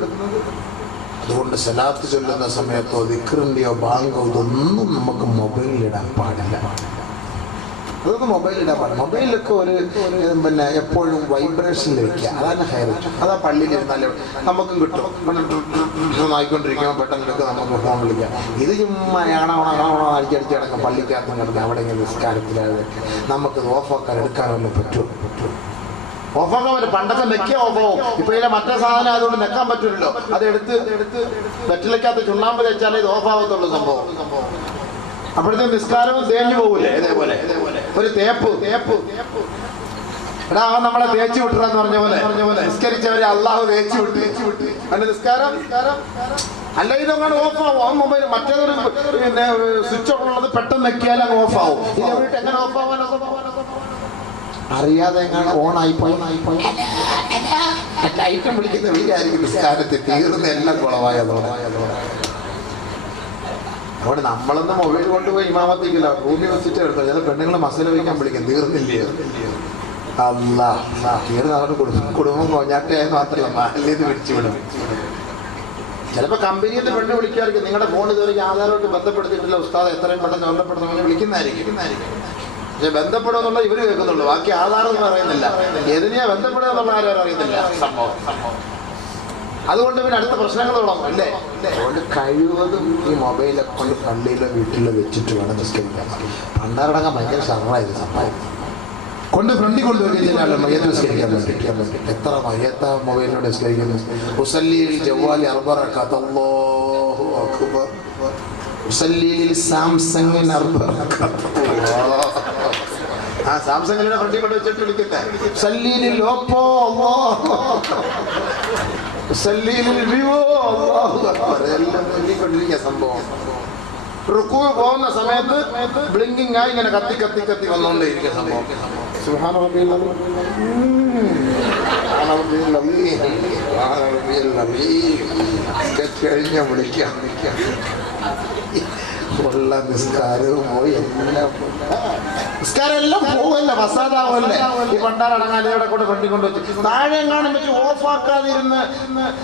അതുകൊണ്ട് സലാത്ത് ചൊല്ലുന്ന സമയത്തോ ദിക്റിന്റെയോ ബാങ്കോ ഇതൊന്നും നമുക്ക് മൊബൈലിൽ ഇടാൻ പാടില്ല. അതൊക്കെ മൊബൈലിടാൻ പാടില്ല. മൊബൈലിലൊക്കെ ഒരു എപ്പോഴും വൈബ്രേഷനിൽ വെക്കുക. അതാണ് ഹൈറേറ്റ്. അതാ പള്ളിയിൽ ഇരുന്നാലും നമുക്കും കിട്ടും. ആയിക്കൊണ്ടിരിക്കുമ്പോൾ പെട്ടെന്നൊക്കെ നമുക്ക് ഫോൺ വിളിക്കാം. ഇത് ചുമ്മാ അടിച്ചടിച്ച് കിടക്കാം. പള്ളിക്കകത്തും കിടക്കാം. അവിടെ നിസ്കാരത്തിലൊക്കെ നമുക്കിത് ഓഫാക്കാൻ എടുക്കാനൊന്നും പറ്റും. ഓഫാക്കാൻ പറ്റും. പണ്ടൊക്കെ നെക്കിയ ഓഫാവും. ഇപ്പൊ ഇതിലെ മറ്റേ സാധനം അതുകൊണ്ട് നെക്കാൻ പറ്റില്ലല്ലോ. അത് എടുത്ത് വെറ്റിലക്കകത്ത് ചുണ്ണാമ്പ് വെച്ചാലേ ഇത് ഓഫാവത്തുള്ളൂ സംഭവം. അപ്പോഴത്തെ നിസ്കാരവും തേഞ്ഞു പോകൂലേ? ഇതേപോലെ ഒരു തേപ്പ് എടാ അവൻ നമ്മളെ തേച്ചു വിട്ടറാന്ന് പറഞ്ഞ പോലെ നിസ്കരിച്ചവരെ അള്ളാഹു തേച്ചു വിട്ട് അതിന്റെ നിസ്കാരം അല്ല. ഇതങ്ങനെ ഓഫാവും. ആ മൊബൈൽ മറ്റേതൊരു സ്വിച്ച് ഓൺ ഉള്ളത് പെട്ടെന്ന് നെക്കിയാൽ അങ്ങ് ഓഫാവും. ഇത് എവിടെ എങ്ങനെ ഓഫാവാനൊക്കെ അറിയാതെ എങ്ങനെ ഓൺ ആയിപ്പോയി ഐറ്റം വിളിക്കുന്ന വിചാരിക്കും നിസ്കാരത്തിൽ തീർന്ന എല്ലാം കുളവായതോടെ. അവിടെ നമ്മളൊന്നും മൊബൈൽ കൊണ്ടുപോയി ഇമാമത്തേക്കില്ല, റൂമിൽ വെച്ചിട്ട് എടുത്തോ. ചില പെണ്ണുങ്ങൾ മസാല വയ്ക്കാൻ വിളിക്കും, തീർന്നില്ലേ അല്ലാ തീർന്ന് അവരുടെ കുടുംബം കൊഞ്ഞാട്ടയായി മാത്രമല്ല മാലിന്യത് പിടിച്ചു വിടും. ചിലപ്പോൾ കമ്പനിയുടെ പെണ്ണ് വിളിക്കായിരിക്കും, നിങ്ങളുടെ ഫോൺ ഇതുവരെ ആധാരമായിട്ട് ബന്ധപ്പെടുത്തിയിട്ടില്ല ഉസ്താദ്, എത്രയും പെട്ടെന്ന് ബന്ധപ്പെടുന്ന വിളിക്കുന്നതായിരിക്കും. പക്ഷെ ബന്ധപ്പെടുമെന്നുള്ള ഇവര് കേൾക്കുന്നുള്ളൂ, ബാക്കി ആധാരം എന്ന് പറയുന്നില്ല. എതിനെയാ ബന്ധപ്പെടുക എന്നുള്ള ആരും അറിയുന്നില്ല സംഭവം. അതുകൊണ്ട് പിന്നെ അടുത്ത പ്രശ്നങ്ങൾ തുടങ്ങും അല്ലേ. അതുകൊണ്ട് കഴിവതും ഈ മൊബൈലൊക്കെ കൊണ്ട് പള്ളിയിലോ വീട്ടിലോ വെച്ചിട്ട് വേണം നിസ്കരിക്കാൻ. പണ്ടാരടങ്ങാൻ ഭയങ്കര ശരണമായിരുന്നു സംഭവം. കൊണ്ട് ഫ്രണ്ടിൽ കൊണ്ടുവരികയില്ല മയ്യത്ത് നിസ്കരിക്കാൻ വേണ്ടി. എത്ര മയ്യത്ത മൊബൈലിനോട് നിസ്കരിക്കുന്നു. മുസല്ലിയിൽ ജവ്വാലി അർബറക്കാത്ത് അല്ലാഹു അക്ബർ. മുസല്ലിയിൽ സാംസങ്ങിന് അർബറക്കാത്ത്. ആ സാംസങ്ങിനെ ഫ്രണ്ടിൽ കൊണ്ട് വെച്ചിട്ട് വിളിക്കുന്നത്. മുസല്ലിയിൽ ഓപ്പോ മുസല്ലിയിൽ വിവോ എല്ലാം ഫ്രണ്ടിക്കൊണ്ടിരിക്കുക സംഭവം. റുക്കൂ പോകുന്ന സമയത്ത് ബ്ലിങ്കിങ് ആയി ഇങ്ങനെ കത്തി കത്തി കത്തി വന്നുകൊണ്ടേയിരിക്കുക സംഭവം. കഴിഞ്ഞ വിളിക്കാം ഉള്ള നിസ്കാരവും പോയി നിസ്കാരം എല്ലാം പോവല്ല, ഫസാദാവല്ലേ. ഈ പണ്ടാരടങ്ങാലിയുടെ കൂടെ ഫ്രണ്ടിക്കൊണ്ട് വെച്ച് താഴെ എങ്ങാനും വെച്ച് ഓഫാക്കാതിരുന്ന്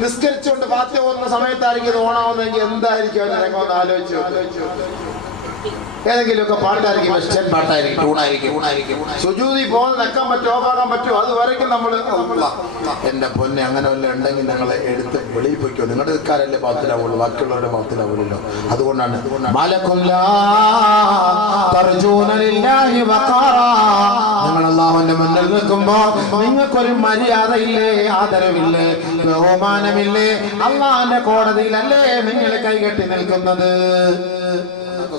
നിസ്കരിച്ചുകൊണ്ട് ഫാത്തിഹ പോകുന്ന സമയത്തായിരിക്കും ഇത് ഓണാവുന്നെങ്കിൽ എന്തായിരിക്കും അതിനൊക്കെ ഒന്ന് ആലോചിച്ചു. ഏതെങ്കിലുമൊക്കെ പാട്ടായിരിക്കും, വെസ്റ്റേൺ പാട്ടായിരിക്കും, ടൂണായിരിക്കും. സുജൂദി പോകുന്ന നിൽക്കാൻ പറ്റുമോ, ഓഫാക്കാൻ പറ്റുമോ, അത് വരയ്ക്കും നമ്മൾ. എന്റെ പൊന്നെ, അങ്ങനെ വല്ല ഉണ്ടെങ്കിൽ ഞങ്ങളെ എടുത്ത് വെളിയിൽ പോയിക്കോ. നിങ്ങളുടെ നിൽക്കാരല്ലേ പാത്തിലാവുള്ളൂ, ബാക്കിയുള്ളവരുടെ പാത്തിലാവുള്ളൂ. അതുകൊണ്ടാണ് നിങ്ങൾ അല്ലാഹുവിന്റെ മുന്നിൽ നിൽക്കുമ്പോ നിങ്ങൾക്കൊരു മര്യാദയില്ലേ, ആദരവില്ലേ, ബഹുമാനമില്ലേ? അല്ലാഹുവിന്റെ കോടതിയിലല്ലേ നിങ്ങൾ കൈകെട്ടി നിൽക്കുന്നത്?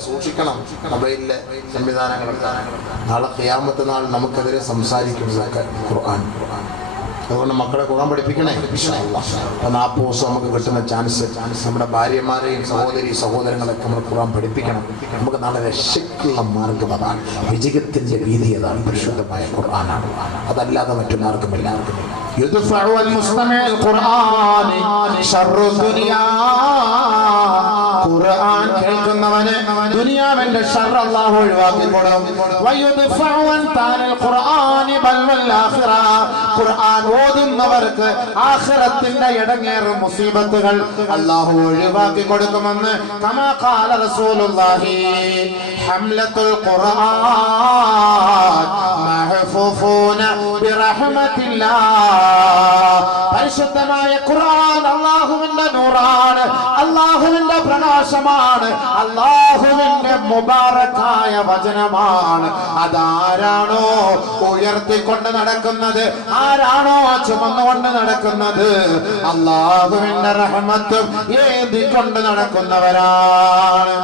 സൂക്ഷിക്കണം. മൊബൈലിലെ സംവിധാനങ്ങളൊക്കെ നാളെ ഖിയാമത്ത് നാൾ നമുക്കെതിരെ സംസാരിക്കുന്നതൊക്കെ ഖുർആൻ. അതുകൊണ്ട് മക്കളെ ഖുർആൻ പഠിപ്പിക്കണേ. 40 ദിവസം നമുക്ക് കിട്ടുന്ന ചാൻസ് നമ്മുടെ ഭാര്യമാരെയും സഹോദരങ്ങളൊക്കെ നമ്മൾ ഖുർആൻ പഠിപ്പിക്കണം. നമുക്ക് നാളെ രക്ഷയ്ക്കുള്ള മാർഗം അതാണ്, വിജയത്തിന്റെ വീതി അതാണ്, പരിശുദ്ധമായ ഖുർആനാണ്. അതല്ലാതെ മറ്റു മാർഗമില്ല. ഖുർആൻ കേൾക്കുന്നവന് ദുനിയാവിന്റെ ശർറ് അല്ലാഹു ഒഴിവാക്കി കൊടുക്കും. ഖുർആൻ ഓതുന്നവർക്ക് ആഖിറത്തിന്റെ ഇടങ്ങേറ് മുസീബത്തുകൾ അല്ലാഹു ഒഴിവാക്കി കൊടുക്കുമെന്ന് കമാ ഖാല റസൂലുള്ളാഹി. ഹംലത്തുൽ ഖുർആൻ മഹ്ഫൂഫൂന ബിറഹ്മത്തില്ലാഹ്. പരിശുദ്ധമായ ഖുർആൻ അല്ലാഹുവിന്റെ നൂറാണ്, അല്ലാഹുവിന്റെ പ്രകാശമാണ്, അല്ലാഹുവിന്റെ മുബാറക്കായ വചനമാണ്. അതാരാണോ ഉയർത്തിക്കൊണ്ട് നടക്കുന്നത്, ആരാണോ ചുമന്നുകൊണ്ട് നടക്കുന്നത്, അല്ലാഹുവിന്റെ റഹ്മത്തും ഏന്തിക്കൊണ്ട് നടക്കുന്നവരാണ്.